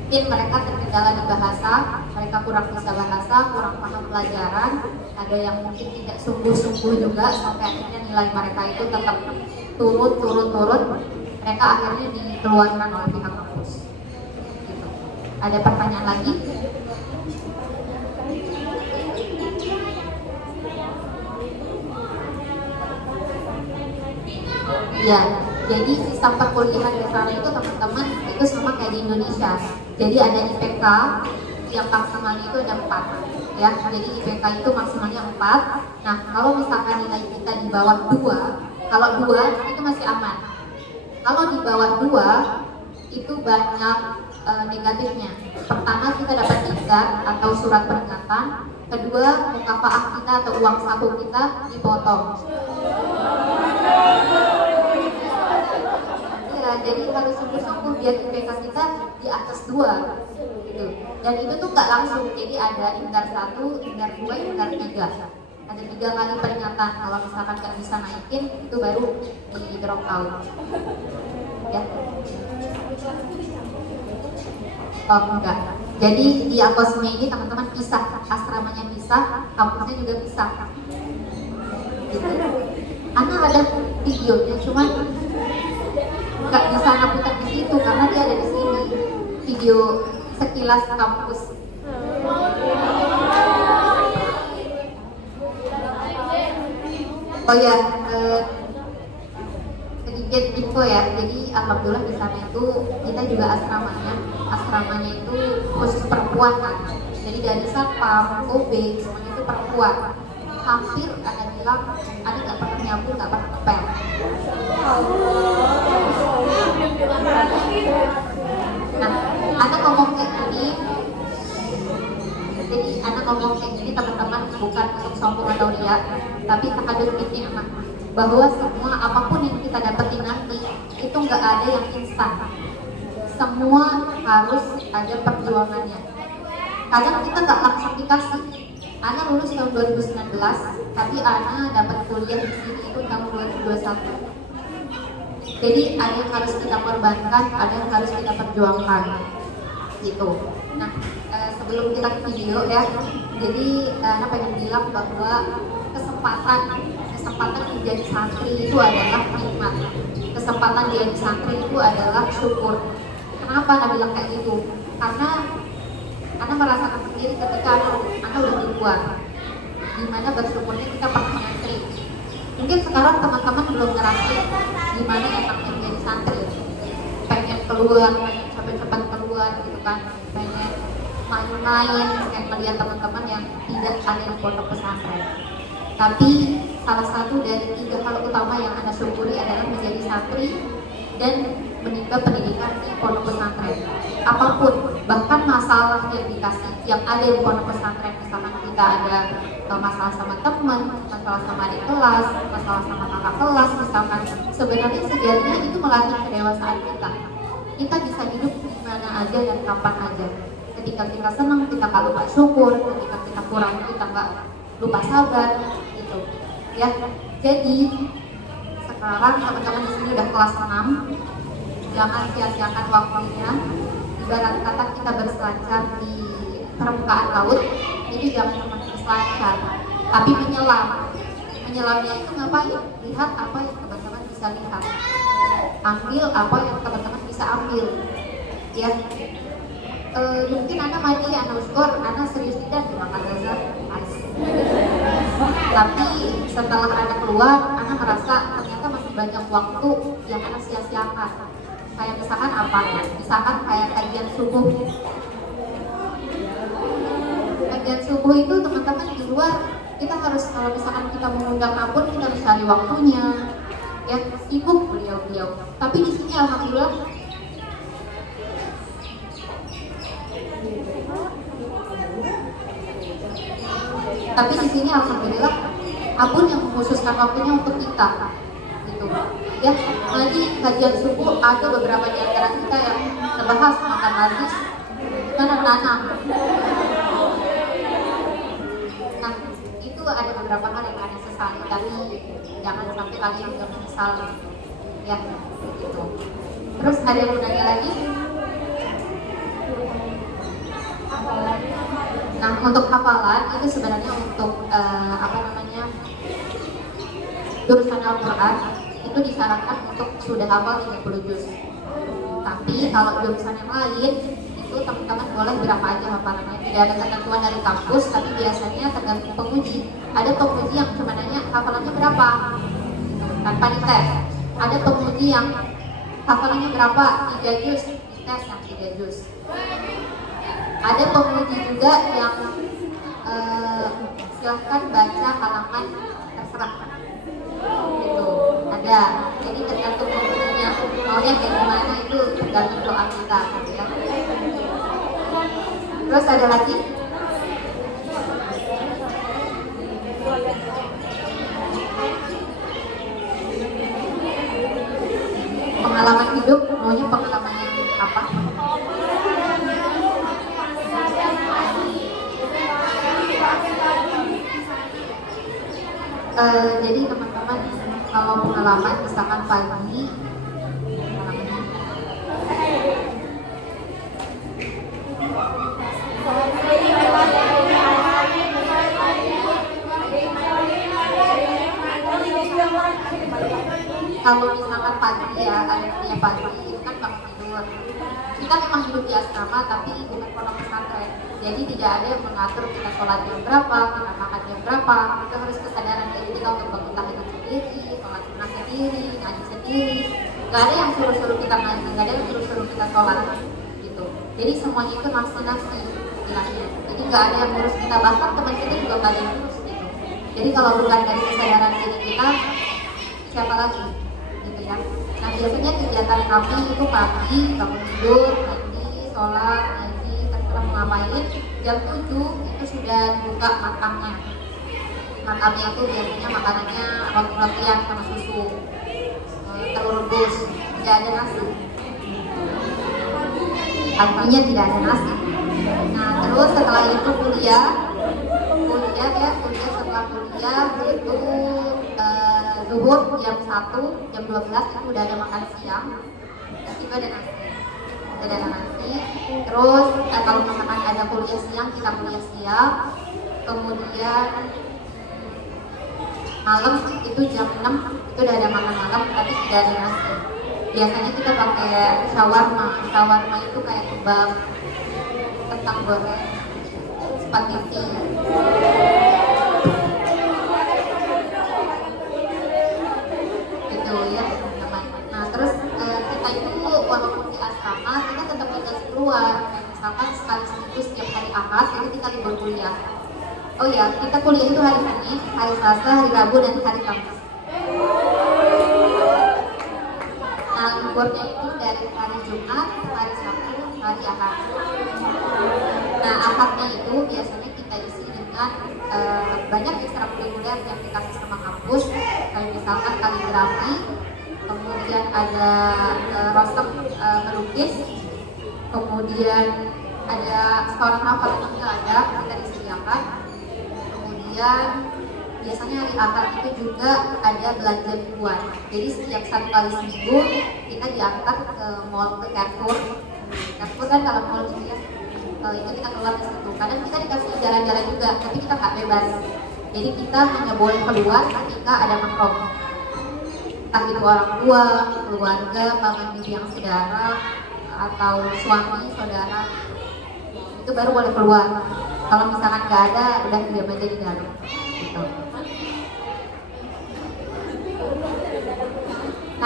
Mungkin mereka terkendala di bahasa, mereka kurang bisa bahasa, kurang paham pelajaran, ada yang mungkin tidak sungguh-sungguh juga sampai akhirnya nilai mereka itu tetap turun. Mereka akhirnya dikeluarkan oleh pihak kampus. Gitu. Ada pertanyaan lagi? Ya, jadi sistem perkuliahan di sana itu teman-teman itu sama kayak di Indonesia. Jadi ada IPK yang maksimalnya itu ada 4 ya. Jadi IPK itu maksimalnya 4. Nah, kalau misalkan nilai kita di bawah 2, kalau 2 itu masih aman. Kalau di bawah 2 itu banyak negatifnya. Pertama, kita dapat tiket atau surat peringatan. Kedua, mukafaah kita atau uang saku kita dipotong. Ya, jadi harus sungguh-sungguh biar IPK kita di atas 2 gitu. Dan itu tuh nggak langsung, jadi ada indar 1, indar 2, indar 3. Ada 3 kali peringatan. Kalau misalkan nggak bisa naikin, itu baru di drop out. Ya. Oh enggak. Jadi di Akosme ini teman-teman pisah, asramanya pisah, kampusnya juga pisah. Gitu. Ana ada videonya, cuman nggak bisa anak putar di situ karena dia ada di sini. Video sekilas kampus. Oh ya, sedikit info ya. Jadi alhamdulillah di sana itu kita juga asramanya itu khusus perempuan kan. Jadi dari satpam, OB semuanya itu perempuan. Hampir ada bilang ada nggak pernah nyapu, nggak pernah ngepel. Nah, Anda ngomong kayak gini. Jadi Anda ngomong kayak gini teman-teman bukan untuk sombong atau riak, tapi takadun ini anak bahwa semua apapun yang kita dapetin nanti itu nggak ada yang instan. Semua harus ada perjuangannya. Kadang kita nggak langsung dikasih. Ana lulus tahun 2019, tapi Ana dapat kuliah di sini itu tahun 2021. Jadi ada yang harus kita korbankan, ada yang harus kita perjuangkan, gitu. Nah, sebelum kita ke video ya, jadi Ana pengen bilang bahwa kesempatan menjadi santri itu adalah nikmat. Kesempatan jadi santri itu adalah syukur. Kenapa Ana bilang kayak gitu? Karena Ana merasakan sendiri ketika Ana udah di luar, dimana bersyukurnya kita pernah nyantri. Mungkin sekarang teman-teman belum ngerasain gimana enaknya menjadi santri. Pengen keluar, pengen cepat-cepat keluar gitu kan, pengen main-main, kayak melihat teman-teman yang tidak ada di pondok pesantren. Tapi salah satu dari 3 hal utama yang Anda syukuri adalah menjadi santri dan menimba pendidikan di pondok pesantren. Apapun, bahkan masalah yang dikasih, yang ada di pondok pesantren, misalkan kita ada masalah sama teman, masalah sama adik kelas, masalah sama kakak kelas, misalkan sebenarnya sejatinya itu melatih kedewasaan kita. Kita bisa hidup di mana aja dan kapan aja. Ketika kita senang, kita nggak lupa syukur. Ketika kita kurang, kita nggak lupa sabar, gitu. Ya, jadi sekarang teman-teman di sini udah kelas 6, jangan sia-siakan waktunya. Ibarat kata kita berselancar di permukaan laut, jadi jangan cuma berselancar, tapi menyelam. Menyelamnya itu ngapain? Lihat apa yang teman-teman bisa lihat, ambil apa yang teman-teman bisa ambil. Ya, mungkin Anda mandi, Anda uskor, Anda serius tidak terima kasih. Tapi setelah anak keluar, anak merasa ternyata masih banyak waktu yang anak sia-siakan. Kayak misalkan apa? Misalkan kayak kajian subuh. Kajian subuh itu teman-teman di luar, kita harus, kalau misalkan kita mengundang Abun, kita harus cari waktunya. Ya, sibuk beliau-beliau. Tapi di sini alhamdulillah Abun yang mengkhususkan waktunya untuk kita, gitu. Ya, nanti kajian subuh ada beberapa di antara kita yang membahas makan hadis dan nanam. Nah, itu ada beberapa hal yang ada sesali, tapi jangan sampai kalian juga menyesal, ya, gitu. Terus ada yang mau nanya lagi? Nah, untuk hafalan itu sebenarnya untuk jurusan Al-Quran itu disarankan untuk sudah hafal 30 juz. Tapi kalau jurusan yang lain itu teman-teman boleh berapa aja hafalannya. Tidak ada ketentuan dari kampus, tapi biasanya tergantung penguji. Ada penguji yang cuma nanya hafalannya berapa, tanpa dites. Ada penguji yang hafalannya berapa, 3 juz, dites yang 3 juz. Ada penguji juga yang silahkan baca halaman terserah, gitu. Ada, jadi tergantung pengujinya maunya kayak gimana, itu tergantung doa kita, gitu ya. Terus ada lagi? Pengalaman hidup, maunya pengalaman yang apa? Jadi teman-teman, kalau pengalaman misalkan pagi kalau misalkan pagi ya, ada punya pagi itu kan bangun tidur. Kita memang hidup di asrama tapi bukan pondok pesantren, jadi tidak ada yang mengatur kita sholat jam berapa, kita makan jam berapa. Itu harus kesadaran diri kita untuk bangun tahajud sendiri, sholat sunnah sendiri, ngaji sendiri. Gak ada yang suruh-suruh kita ngaji, gak ada yang suruh-suruh kita sholat, gitu. Jadi semuanya itu nafsi-nafsi bilangnya. Jadi gak ada yang ngurus kita, bahkan teman kita juga gak ada yang ngurus, gitu. Jadi kalau bukan dari kesadaran diri kita, siapa lagi? Gitu ya. Nah, biasanya kegiatan kami itu pagi, bangun tidur, mandi, sholat, ngaji, terserah mau ngapain. Jam 7 itu sudah dibuka makamnya. Makamnya itu biasanya makanannya roti-rotian sama susu, telur rebus, tidak ada nasi. Artinya tidak ada nasi. Nah, terus setelah itu kuliah setelah kuliah itu zuhur jam 1, jam 12 itu udah ada makan siang, terus juga ada nasi. Ada nasi. Terus kalau misalkan ada kuliah siang, kita kuliah siang. Kemudian malam itu jam 6 itu udah ada makan malam, tapi tidak ada nasi. Biasanya kita pakai shawarma. Shawarma itu kayak kebab, kentang goreng, spaghetti. Gitu ya teman-teman. Nah, terus kita itu walaupun di asrama kita tetap tinggal keluar. Misalkan sekali seminggu setiap hari Ahad itu kita libur kuliah. Oh ya, kita kuliah itu hari Senin, hari Selasa, hari Rabu, dan hari Kamis. Nah, liburnya itu dari hari Jumat, hari Sabtu, hari Ahad. Nah, Ahadnya itu biasanya kita isi dengan banyak ekstrakurikuler yang dikasih sama kampus, kayak misalkan kaligrafi, kemudian ada rosem melukis, kemudian ada seorang hafal juga ada, kita disediakan. Kemudian biasanya hari Ahad itu juga ada belanja mingguan. Jadi setiap 1 kali seminggu kita diantar ke mall, ke Carrefour. Carrefour kan kalau mall gitu ya, itu kita keluar di situ. Kadang kita dikasih jalan-jalan juga, tapi kita nggak bebas. Jadi kita hanya boleh keluar ketika ada mahram. Entah itu orang tua, keluarga, paman bibi yang saudara, atau suami, saudara, itu baru boleh keluar. Kalau misalkan nggak ada, udah diam aja di dalam. Gitu.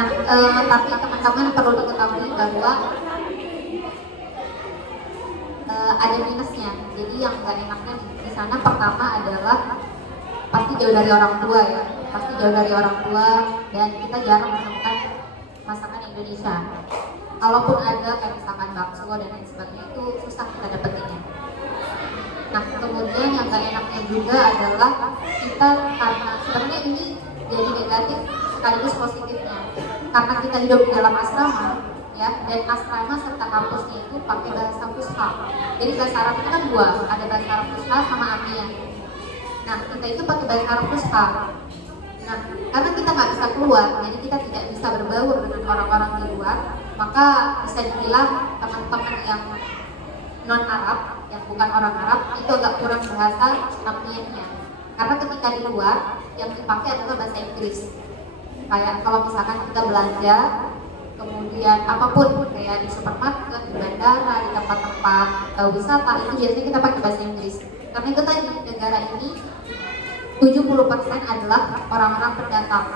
Nah, tapi teman-teman perlu diketahui bahwa ada minusnya. Jadi yang gak enaknya di sana pertama adalah pasti jauh dari orang tua ya, pasti jauh dari orang tua dan kita jarang menemukan masakan Indonesia. Kalaupun ada kayak misalkan bakso dan lain sebagainya itu susah kita dapetinnya. Nah kemudian yang gak enaknya juga adalah kita karena sebenarnya ini jadi negatif sekaligus positifnya karena kita hidup di dalam asrama ya, dan asrama serta kampusnya itu pakai bahasa Fusha. Jadi bahasa Arab itu kan dua, ada bahasa Arab Fusha sama Amiyah. Nah kita itu pakai bahasa Arab Fusha. Nah karena kita nggak bisa keluar, jadi kita tidak bisa berbaur dengan orang-orang di luar, maka bisa dibilang teman-teman yang non Arab, yang bukan orang Arab itu agak kurang bahasa Amiyahnya. Karena ketika di luar yang dipakai adalah bahasa Inggris. Kayak kalau misalkan kita belanja, kemudian apapun kayak di supermarket, di bandara, di tempat-tempat wisata itu biasanya kita pakai bahasa Inggris. Karena itu tadi negara ini 70% adalah orang-orang pendatang.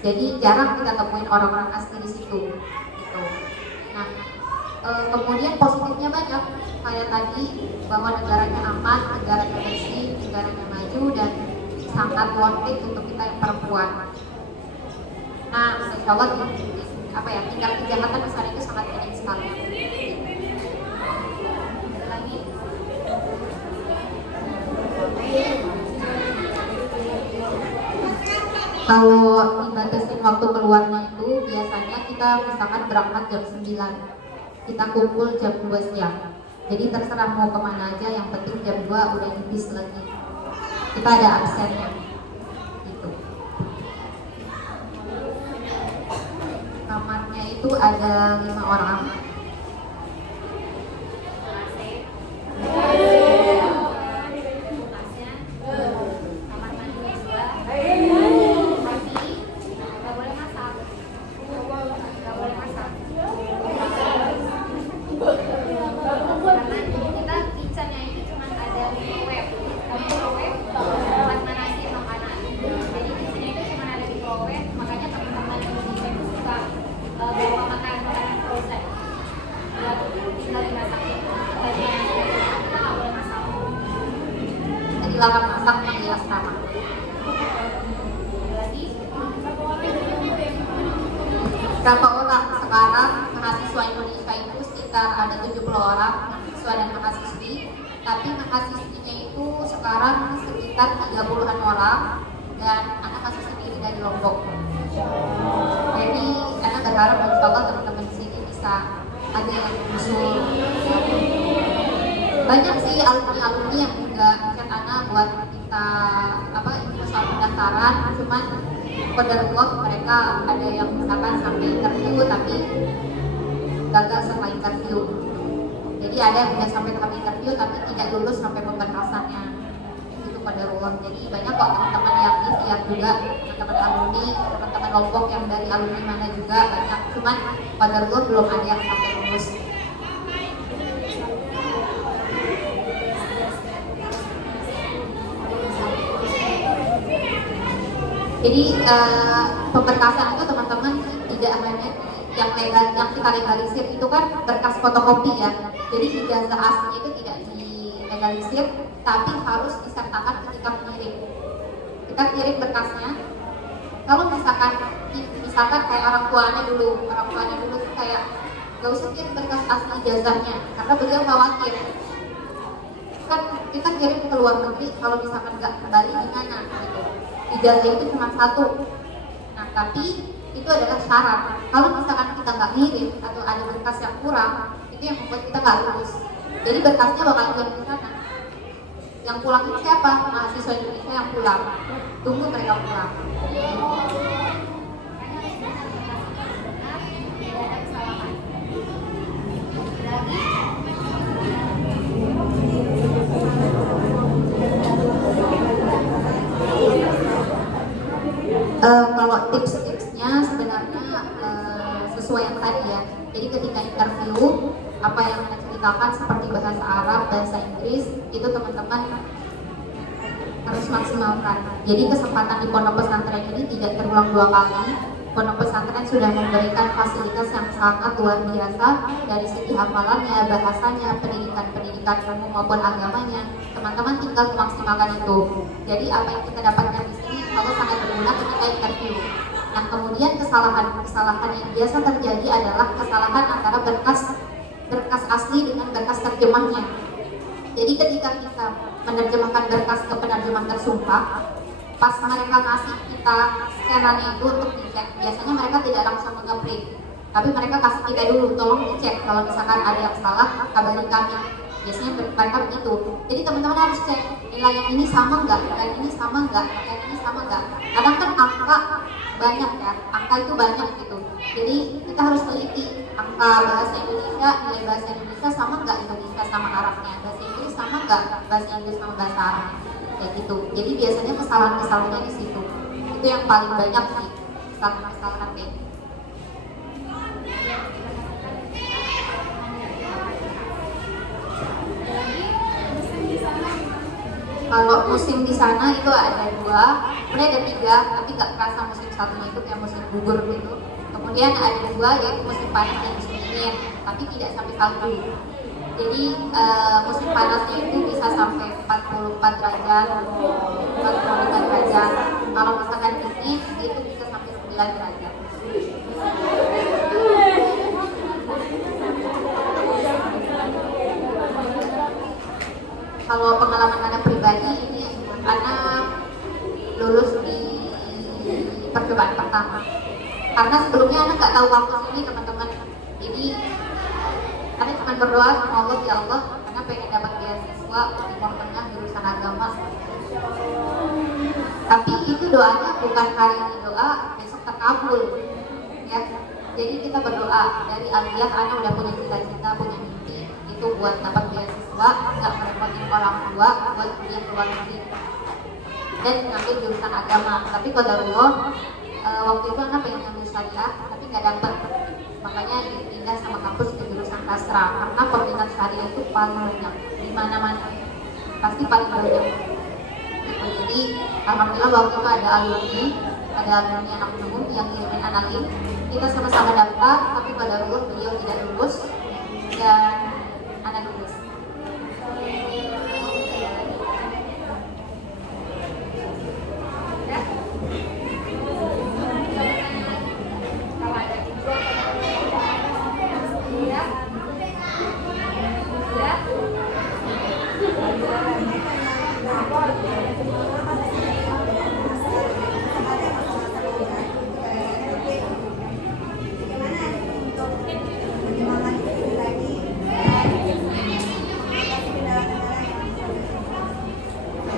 Jadi jarang kita temuin orang-orang asli di situ. Gitu. Nah, kemudian positifnya banyak. Kayak tadi bahwa negaranya aman, negaranya bersih, negaranya maju dan sangat worth it untuk kita yang perempuan. Nah, insya Allah tingkat kejahatan di sana itu sangat minim sekali. Lagi. Kalau dibatasin waktu keluarnya itu biasanya kita misalkan berangkat jam 9, kita kumpul jam 2 siang. Jadi terserah mau kemana aja, yang penting jam 2 udah di bis lagi. Kita ada absennya. Gitu. Kamarnya itu ada 5 orang. Dilarang masak di asrama. Berapa orang sekarang mahasiswa Indonesia itu sekitar ada 70 orang mahasiswa dan mahasiswi, tapi mahasiswinya itu sekarang sekitar 30-an orang dan anak masih sendiri dari Lombok. Jadi anak berharap insya Allah teman-teman di sini bisa ada yang usul. Banyak sih alumni yang juga chat Ana buat kita info soal pendaftaran, cuman qadarullah mereka ada yang misalkan sampai interview tapi gagal setelah interview. Jadi ada yang udah sampai tahap interview tapi tidak lulus sampai pemberkasannya. Itu qadarullah. Jadi banyak kok teman-teman yang ikhtiar juga, teman-teman alumni, teman-teman Lombok yang dari alumni mana juga banyak, cuman qadarullah belum ada yang sampai lulus. Jadi pemberkasan itu teman-teman tidak hanya yang legal, yang kita legalisir itu kan berkas fotokopi ya. Jadi ijazah aslinya itu tidak dilegalisir, tapi harus disertakan ketika mengirim. Kita kirim berkasnya. Kalau misalkan kayak orang tuanya dulu kayak gak usah kirim berkas asli ijazahnya, karena beliau khawatir. Kan kita kirim ke luar negeri, kalau misalkan nggak kembali gimana gitu. Ijazah itu cuma 1. Nah tapi itu adalah syarat. Kalau misalkan kita nggak ngirim atau ada berkas yang kurang, itu yang membuat kita nggak lulus. Jadi berkasnya bakal diam di sana. Yang pulang itu siapa? Mahasiswa Indonesia yang pulang. Tunggu mereka pulang. Kalau tips-tipsnya sebenarnya sesuai yang tadi ya. Jadi ketika interview, apa yang kita ceritakan seperti bahasa Arab, bahasa Inggris, itu teman-teman harus maksimalkan. Jadi kesempatan di pondok pesantren ini tidak terulang 2 kali. pondok pesantren sudah memberikan fasilitas yang sangat luar biasa dari segi hafalannya, bahasanya, pendidikan umum maupun agamanya. Teman-teman tinggal memaksimalkan itu. Jadi apa yang kita dapatkan di sini kalau sangat berguna ketika interview. Nah, kemudian kesalahan yang biasa terjadi adalah kesalahan antara berkas asli dengan berkas terjemahnya. Jadi ketika kita menerjemahkan berkas ke penerjemah tersumpah, pas mereka ngasih kita scanannya itu untuk dicek, biasanya mereka tidak langsung nge-print, tapi mereka kasih kita dulu, tolong dicek, kalau misalkan ada yang salah, kabari kami. Biasanya mereka begitu. Jadi teman-teman harus cek nilai yang ini sama nggak, nilai ini sama nggak, nilai ini sama nggak. Kadang kan angka banyak ya, angka itu banyak gitu. Jadi kita harus teliti angka bahasa Indonesia, nilai bahasa Indonesia sama nggak Indonesia sama Arabnya, bahasa Inggris sama nggak bahasa Inggris sama bahasa Arabnya, kayak gitu. Jadi biasanya kesalahan-kesalahannya di situ. Itu yang paling banyak sih, kesalahan-kesalahan kayak gitu. Kalau musim di sana itu ada 2, kemudian ada 3, tapi nggak kerasa musim satunya itu kayak musim gugur gitu. Kemudian ada 2 yaitu musim panas dan musim dingin, tapi tidak sampai salju. Jadi musim panasnya itu bisa sampai 44 derajat, 45 derajat. Kalau misalkan dingin itu bisa sampai 9 derajat. Kalau pengalaman anak pribadi ini, anak lulus di percobaan pertama. Karena sebelumnya anak nggak tahu kampus ini teman-teman. Jadi anak cuma berdoa sama Allah, ya Allah, karena pengen dapat beasiswa di Timur Tengah jurusan agama. Tapi itu doanya bukan hari ini doa, besok terkabul. Ya, jadi kita berdoa dari aliyah, anak udah punya cita-cita, punya mimpi. Itu buat dapat beasiswa, nggak merepotin orang tua, buat kuliah ke luar negeri dan ngambil jurusan agama. Tapi qadarullah waktu itu anak pengen ngambil syariah, tapi nggak dapet, makanya pindah sama kampus ke jurusan sastra karena peminat syariah itu paling banyak di mana-mana, pasti paling banyak. Jadi alhamdulillah waktu itu ada alumni anak umum yang kirimin anak ini, kita sama-sama daftar, tapi qadarullah beliau tidak lulus dan anak lulus.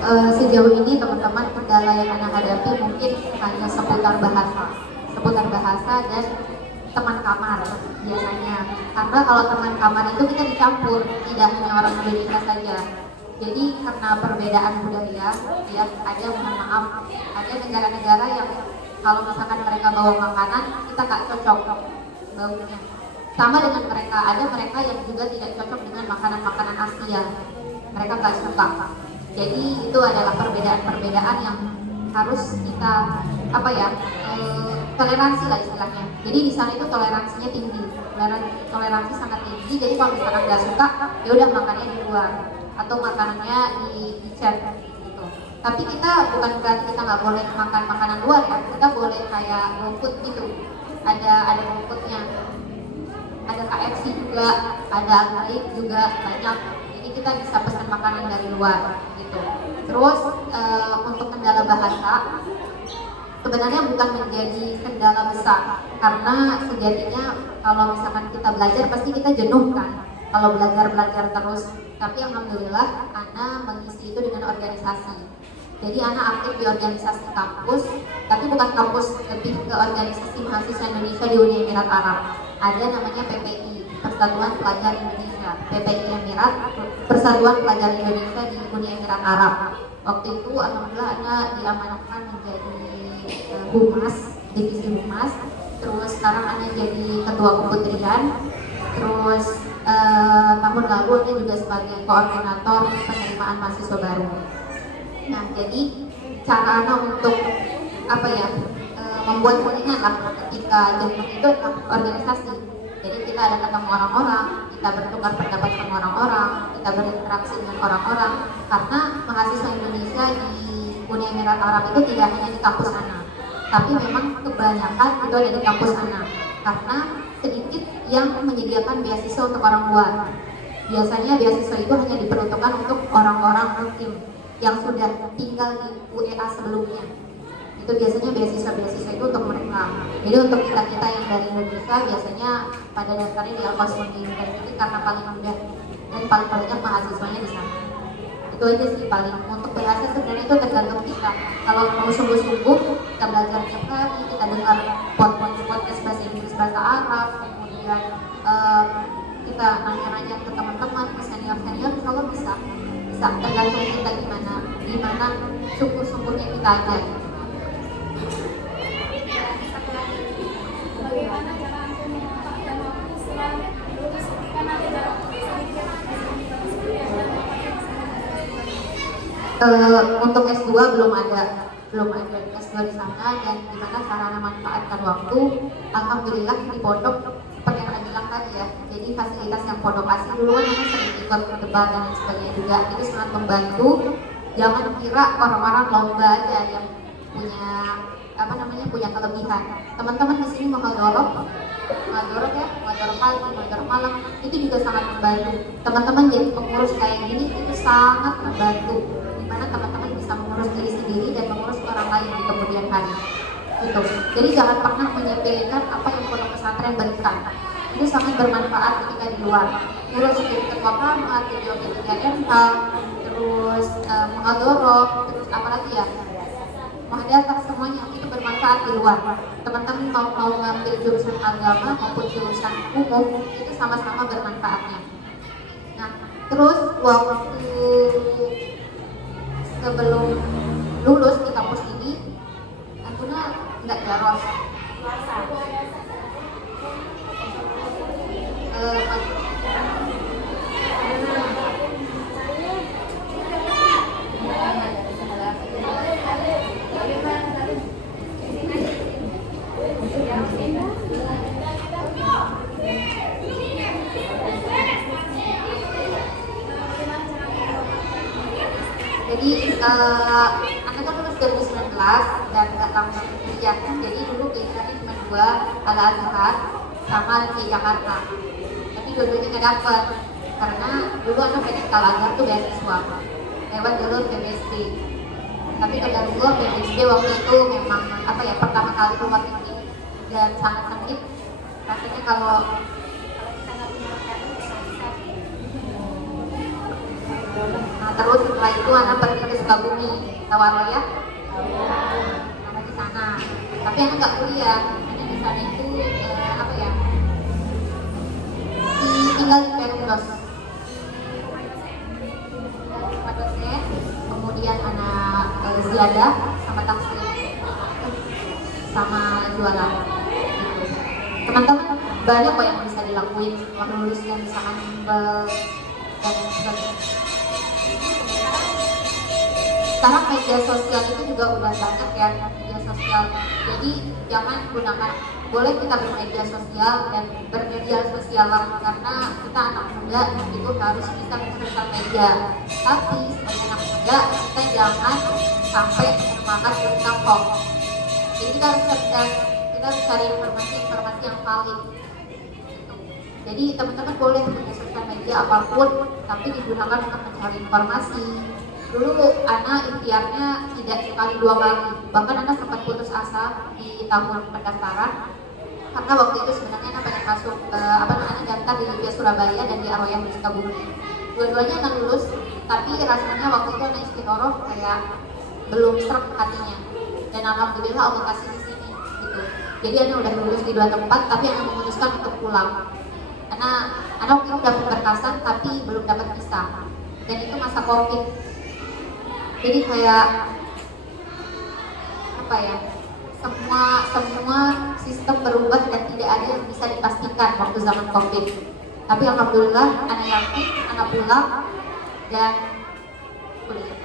Sejauh ini teman-teman kendala yang anak hadapi mungkin hanya seputar bahasa dan teman kamar biasanya. Karena kalau teman kamar itu kita dicampur, tidak hanya orang Indonesia saja. Jadi karena perbedaan budaya, ya ada, mohon maaf, ada negara-negara yang kalau misalkan mereka bawa makanan kita nggak cocok baunya. Sama dengan mereka, ada mereka yang juga tidak cocok dengan makanan-makanan Asia. Mereka nggak suka. Jadi itu adalah perbedaan-perbedaan yang harus kita toleransi lah istilahnya. Jadi di sana itu toleransinya tinggi, toleransi sangat tinggi. Jadi kalau misalkan nggak suka, ya udah makannya di luar atau makanannya di chat gitu. Tapi kita bukan berarti kita nggak boleh makan makanan luar ya. Kita boleh kayak GoFood gitu. Ada GoFoodnya, ada KFC juga, ada Alif juga banyak. Jadi kita bisa pesan makanan dari luar. Terus untuk kendala bahasa sebenarnya bukan menjadi kendala besar, karena sejatinya kalau misalkan kita belajar pasti kita jenuh kan kalau belajar terus. Tapi alhamdulillah Ana mengisi itu dengan organisasi. Jadi Ana aktif di organisasi kampus, tapi bukan kampus, lebih ke organisasi mahasiswa Indonesia di Uni Emirat Arab. Ada namanya PPI, Persatuan Pelajar Indonesia. PPI Emirat, Persatuan Pelajar Indonesia di Uni Emirat Arab. Waktu itu alhamdulillah Ana diamanahkan menjadi humas, divisi humas. Terus sekarang Ana jadi ketua keputrian. Terus tahun lalu Ana juga sebagai koordinator penerimaan mahasiswa baru. Nah, jadi cara Ana untuk membuat pengingat lah ketika jenuh itu organisasi. Jadi kita ada ketemu orang-orang, kita bertukar pendapat sama orang-orang, kita berinteraksi dengan orang-orang. Karena mahasiswa Indonesia di Uni Emirat Arab itu tidak hanya di kampus sana, tapi memang kebanyakan itu ada di kampus sana. Karena sedikit yang menyediakan beasiswa untuk orang luar. Biasanya beasiswa itu hanya diperuntukkan untuk orang-orang muslim yang sudah tinggal di UEA sebelumnya. Itu biasanya beasiswa itu untuk mereka. Jadi untuk kita yang dari Indonesia biasanya pada dasarnya di Al-Qasm University karena paling mudah dan paling banyak mahasiswanya di sana. Itu aja sih paling. Untuk bahasa sebenarnya itu tergantung kita. Kalau mau sungguh-sungguh kita belajar tiap hari, kita dengar podcast bahasa Inggris, bahasa Arab, kemudian kita nanya-nanya ke teman-teman, ke senior-senior, insya Allah bisa tergantung kita gimana sungguh-sungguhnya kita aja. Bagaimana cara Anda memanfaatkan waktu setelah lulus ketika nanti ada untuk S2 belum ada S2 di sana, dan gimana cara memanfaatkan waktu. Alhamdulillah di pondok seperti yang Anda bilang tadi ya, jadi fasilitas yang pondok kasih dulu kan memang sering ikut debat dan lain sebagainya juga, itu sangat membantu. Jangan kira orang-orang lomba aja yang punya kelebihan. Teman-teman di sini muhadharah pagi, muhadharah malam, itu juga sangat membantu. Teman-teman jadi pengurus kayak gini itu sangat membantu, dimana teman-teman bisa mengurus diri sendiri dan mengurus orang lain di kemudian hari. Gitu. Jadi jangan pernah menyepelekan apa yang pondok pesantren berikan. Itu sangat bermanfaat ketika di luar. Terus jadi ketua kamar, jadi OP3MH, terus muhadharah, terus apalagi ya? Muhadharah, semuanya itu bermanfaat di luar. Teman-teman mau ngambil jurusan agama maupun jurusan umum itu sama-sama bermanfaatnya. Nah, terus waktu sebelum lulus di kampus ini, akunya nggak daros. Jadi Anda kan lulus 2019 dan nggak langsung kuliah. Jadi dulu pilihannya cuma dua, Al-Azhar sama di Jakarta. Tapi dua-duanya nggak dapet karena dulu Anda pengen ke Al-Azhar tuh beasiswa lewat jalur PBSD. Tapi kedarullah PBSD waktu itu memang pertama kali keluar negeri dan sangat sempit. Rasanya kalau terus setelah itu anak pergi ke Sukabumi, Tawaroh ya, anak di sana. Tapi anak nggak kuliah, anak di sana itu tinggal di Perumdos, rumah dosen. Kemudian anak ziyadah sama taksir, sama jualan. Gitu. Teman-teman banyak kok yang bisa dilakuin setelah lulus dan bisa bimbel dan sebagainya. Sekarang media sosial itu juga udah banyak ya, media sosial. Jadi jangan gunakan, boleh kita bermedia sosial dan bermedia sosial karena kita anak muda itu harus bisa sosial media. Tapi sebagai anak muda kita jangan sampai memakan berita hoax. Jadi kita harus cerdas, kita harus cari informasi yang valid. Jadi teman-teman boleh punya sosial media apapun, tapi digunakan untuk mencari informasi. Dulu anak ikhtiarnya tidak sekali dua kali, bahkan anak sempat putus asa di tahun pendaftaran karena waktu itu sebenarnya anak pengen masuk daftar di Libya Surabaya dan di Aroyah di Sukabumi. Dua-duanya anak lulus, tapi rasanya waktu itu anak istikharah kayak belum serap hatinya, dan alhamdulillah Allah kasih di sini gitu. Jadi anak udah lulus di dua tempat, tapi anak memutuskan untuk pulang. Anak waktu itu dapat berkasan tapi belum dapat visa, dan itu masa COVID. Jadi kayak semua sistem berubah dan tidak ada yang bisa dipastikan waktu zaman COVID. Tapi alhamdulillah anak yakin, anak pulang dan kuliah.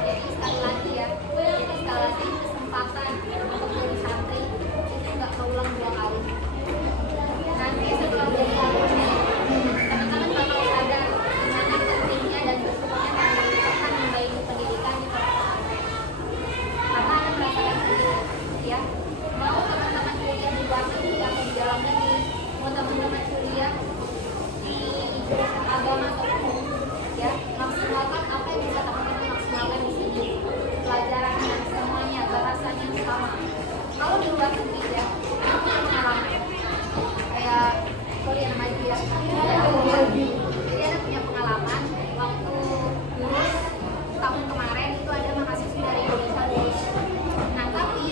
Jadi sekali lagi ya, jadi sekali lagi kesempatan untuk jadi santri itu nggak keulang 2 kali. Nanti setelah jadi alumni, teman-teman bakal sadar gimana pentingnya dan bersyukurnya kalian akan membaiki pendidikan di perkotaan. Karena ada merasakan sendiri, ya. Mau teman-teman kuliah di luar negeri atau di dalam negeri, mau teman-teman kuliah di jurusan agama atau umum, ya, maksimalkan apa yang bisa teman-teman maksimalkan di sini. Pelajarannya semuanya bahasanya sama. Kalau di luar negeri ya, itu pengalaman. Kayak kuliah maju ya. Jadi ada punya pengalaman waktu lulus tahun kemarin itu ada mahasiswa dari Indonesia lulus. Nah tapi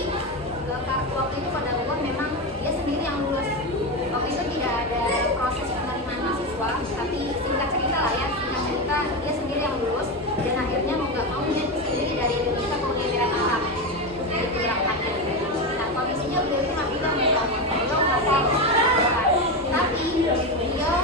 waktu itu pada umum memang dia sendiri yang lulus. Waktu itu tidak ada proses penerimaan mahasiswa, tapi singkat cerita lah ya, singkat cerita dia sendiri yang lulus dan akhirnya mau nggak mau dia sendiri dari Indonesia ke Uni Emirat Arab. Itu berangkatnya. Nah kondisinya beliau itu bilang belum nggak tahu. Tapi beliau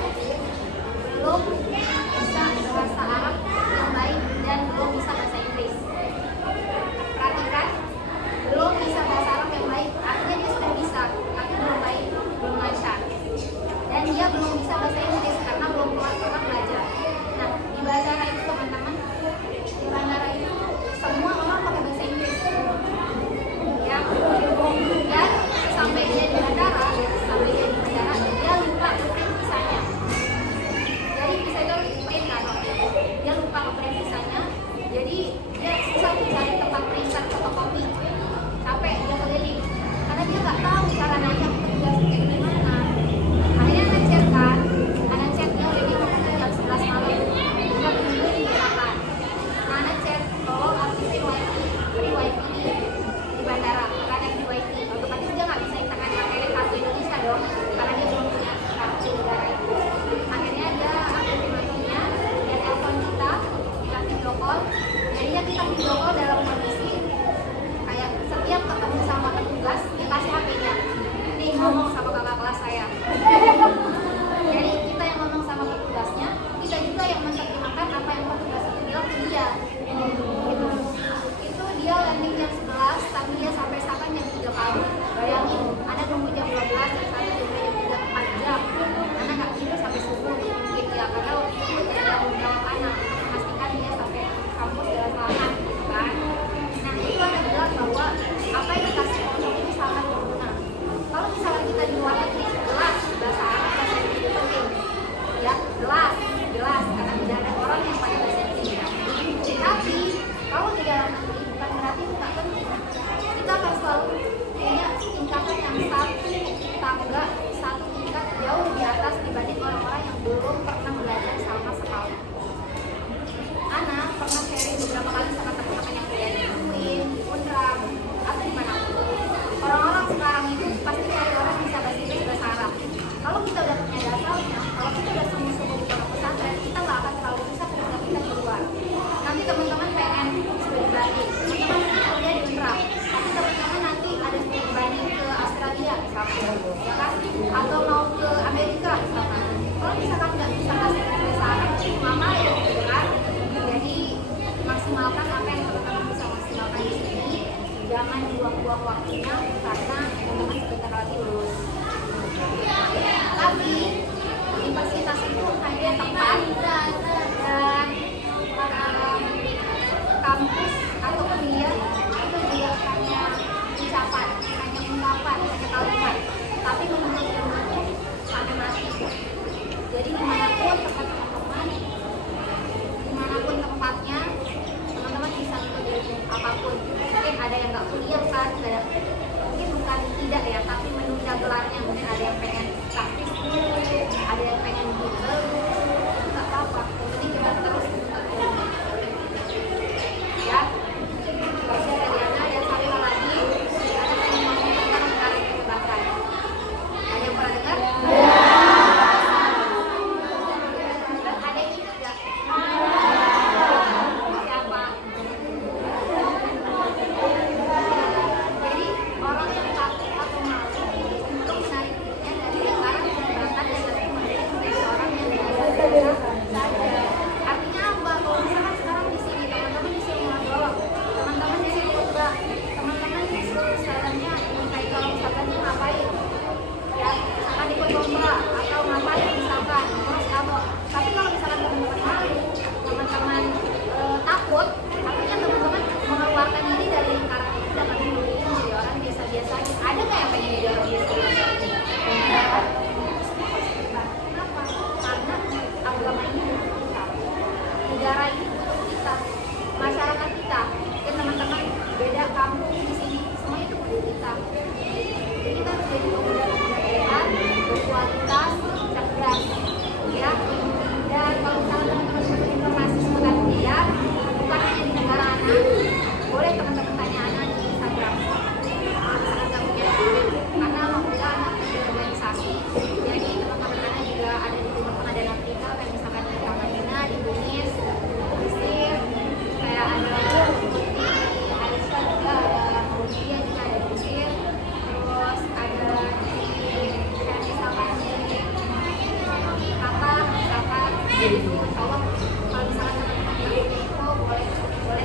Tolong kalau misalkan teman-teman yang punya info boleh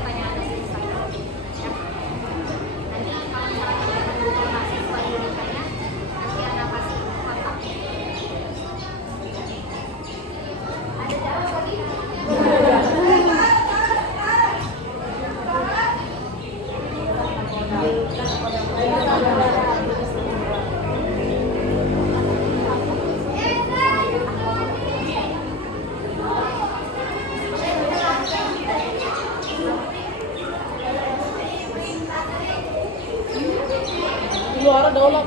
tanya ada di Instagram. Ya. Nanti kalau misalkan teman-teman butuh mahasiswa Indonesia-nya, nanti Anda kasih kontak. Ada jawab lagi? Luar daulat.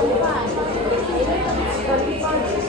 5, 6, 7, 8, 9, 10.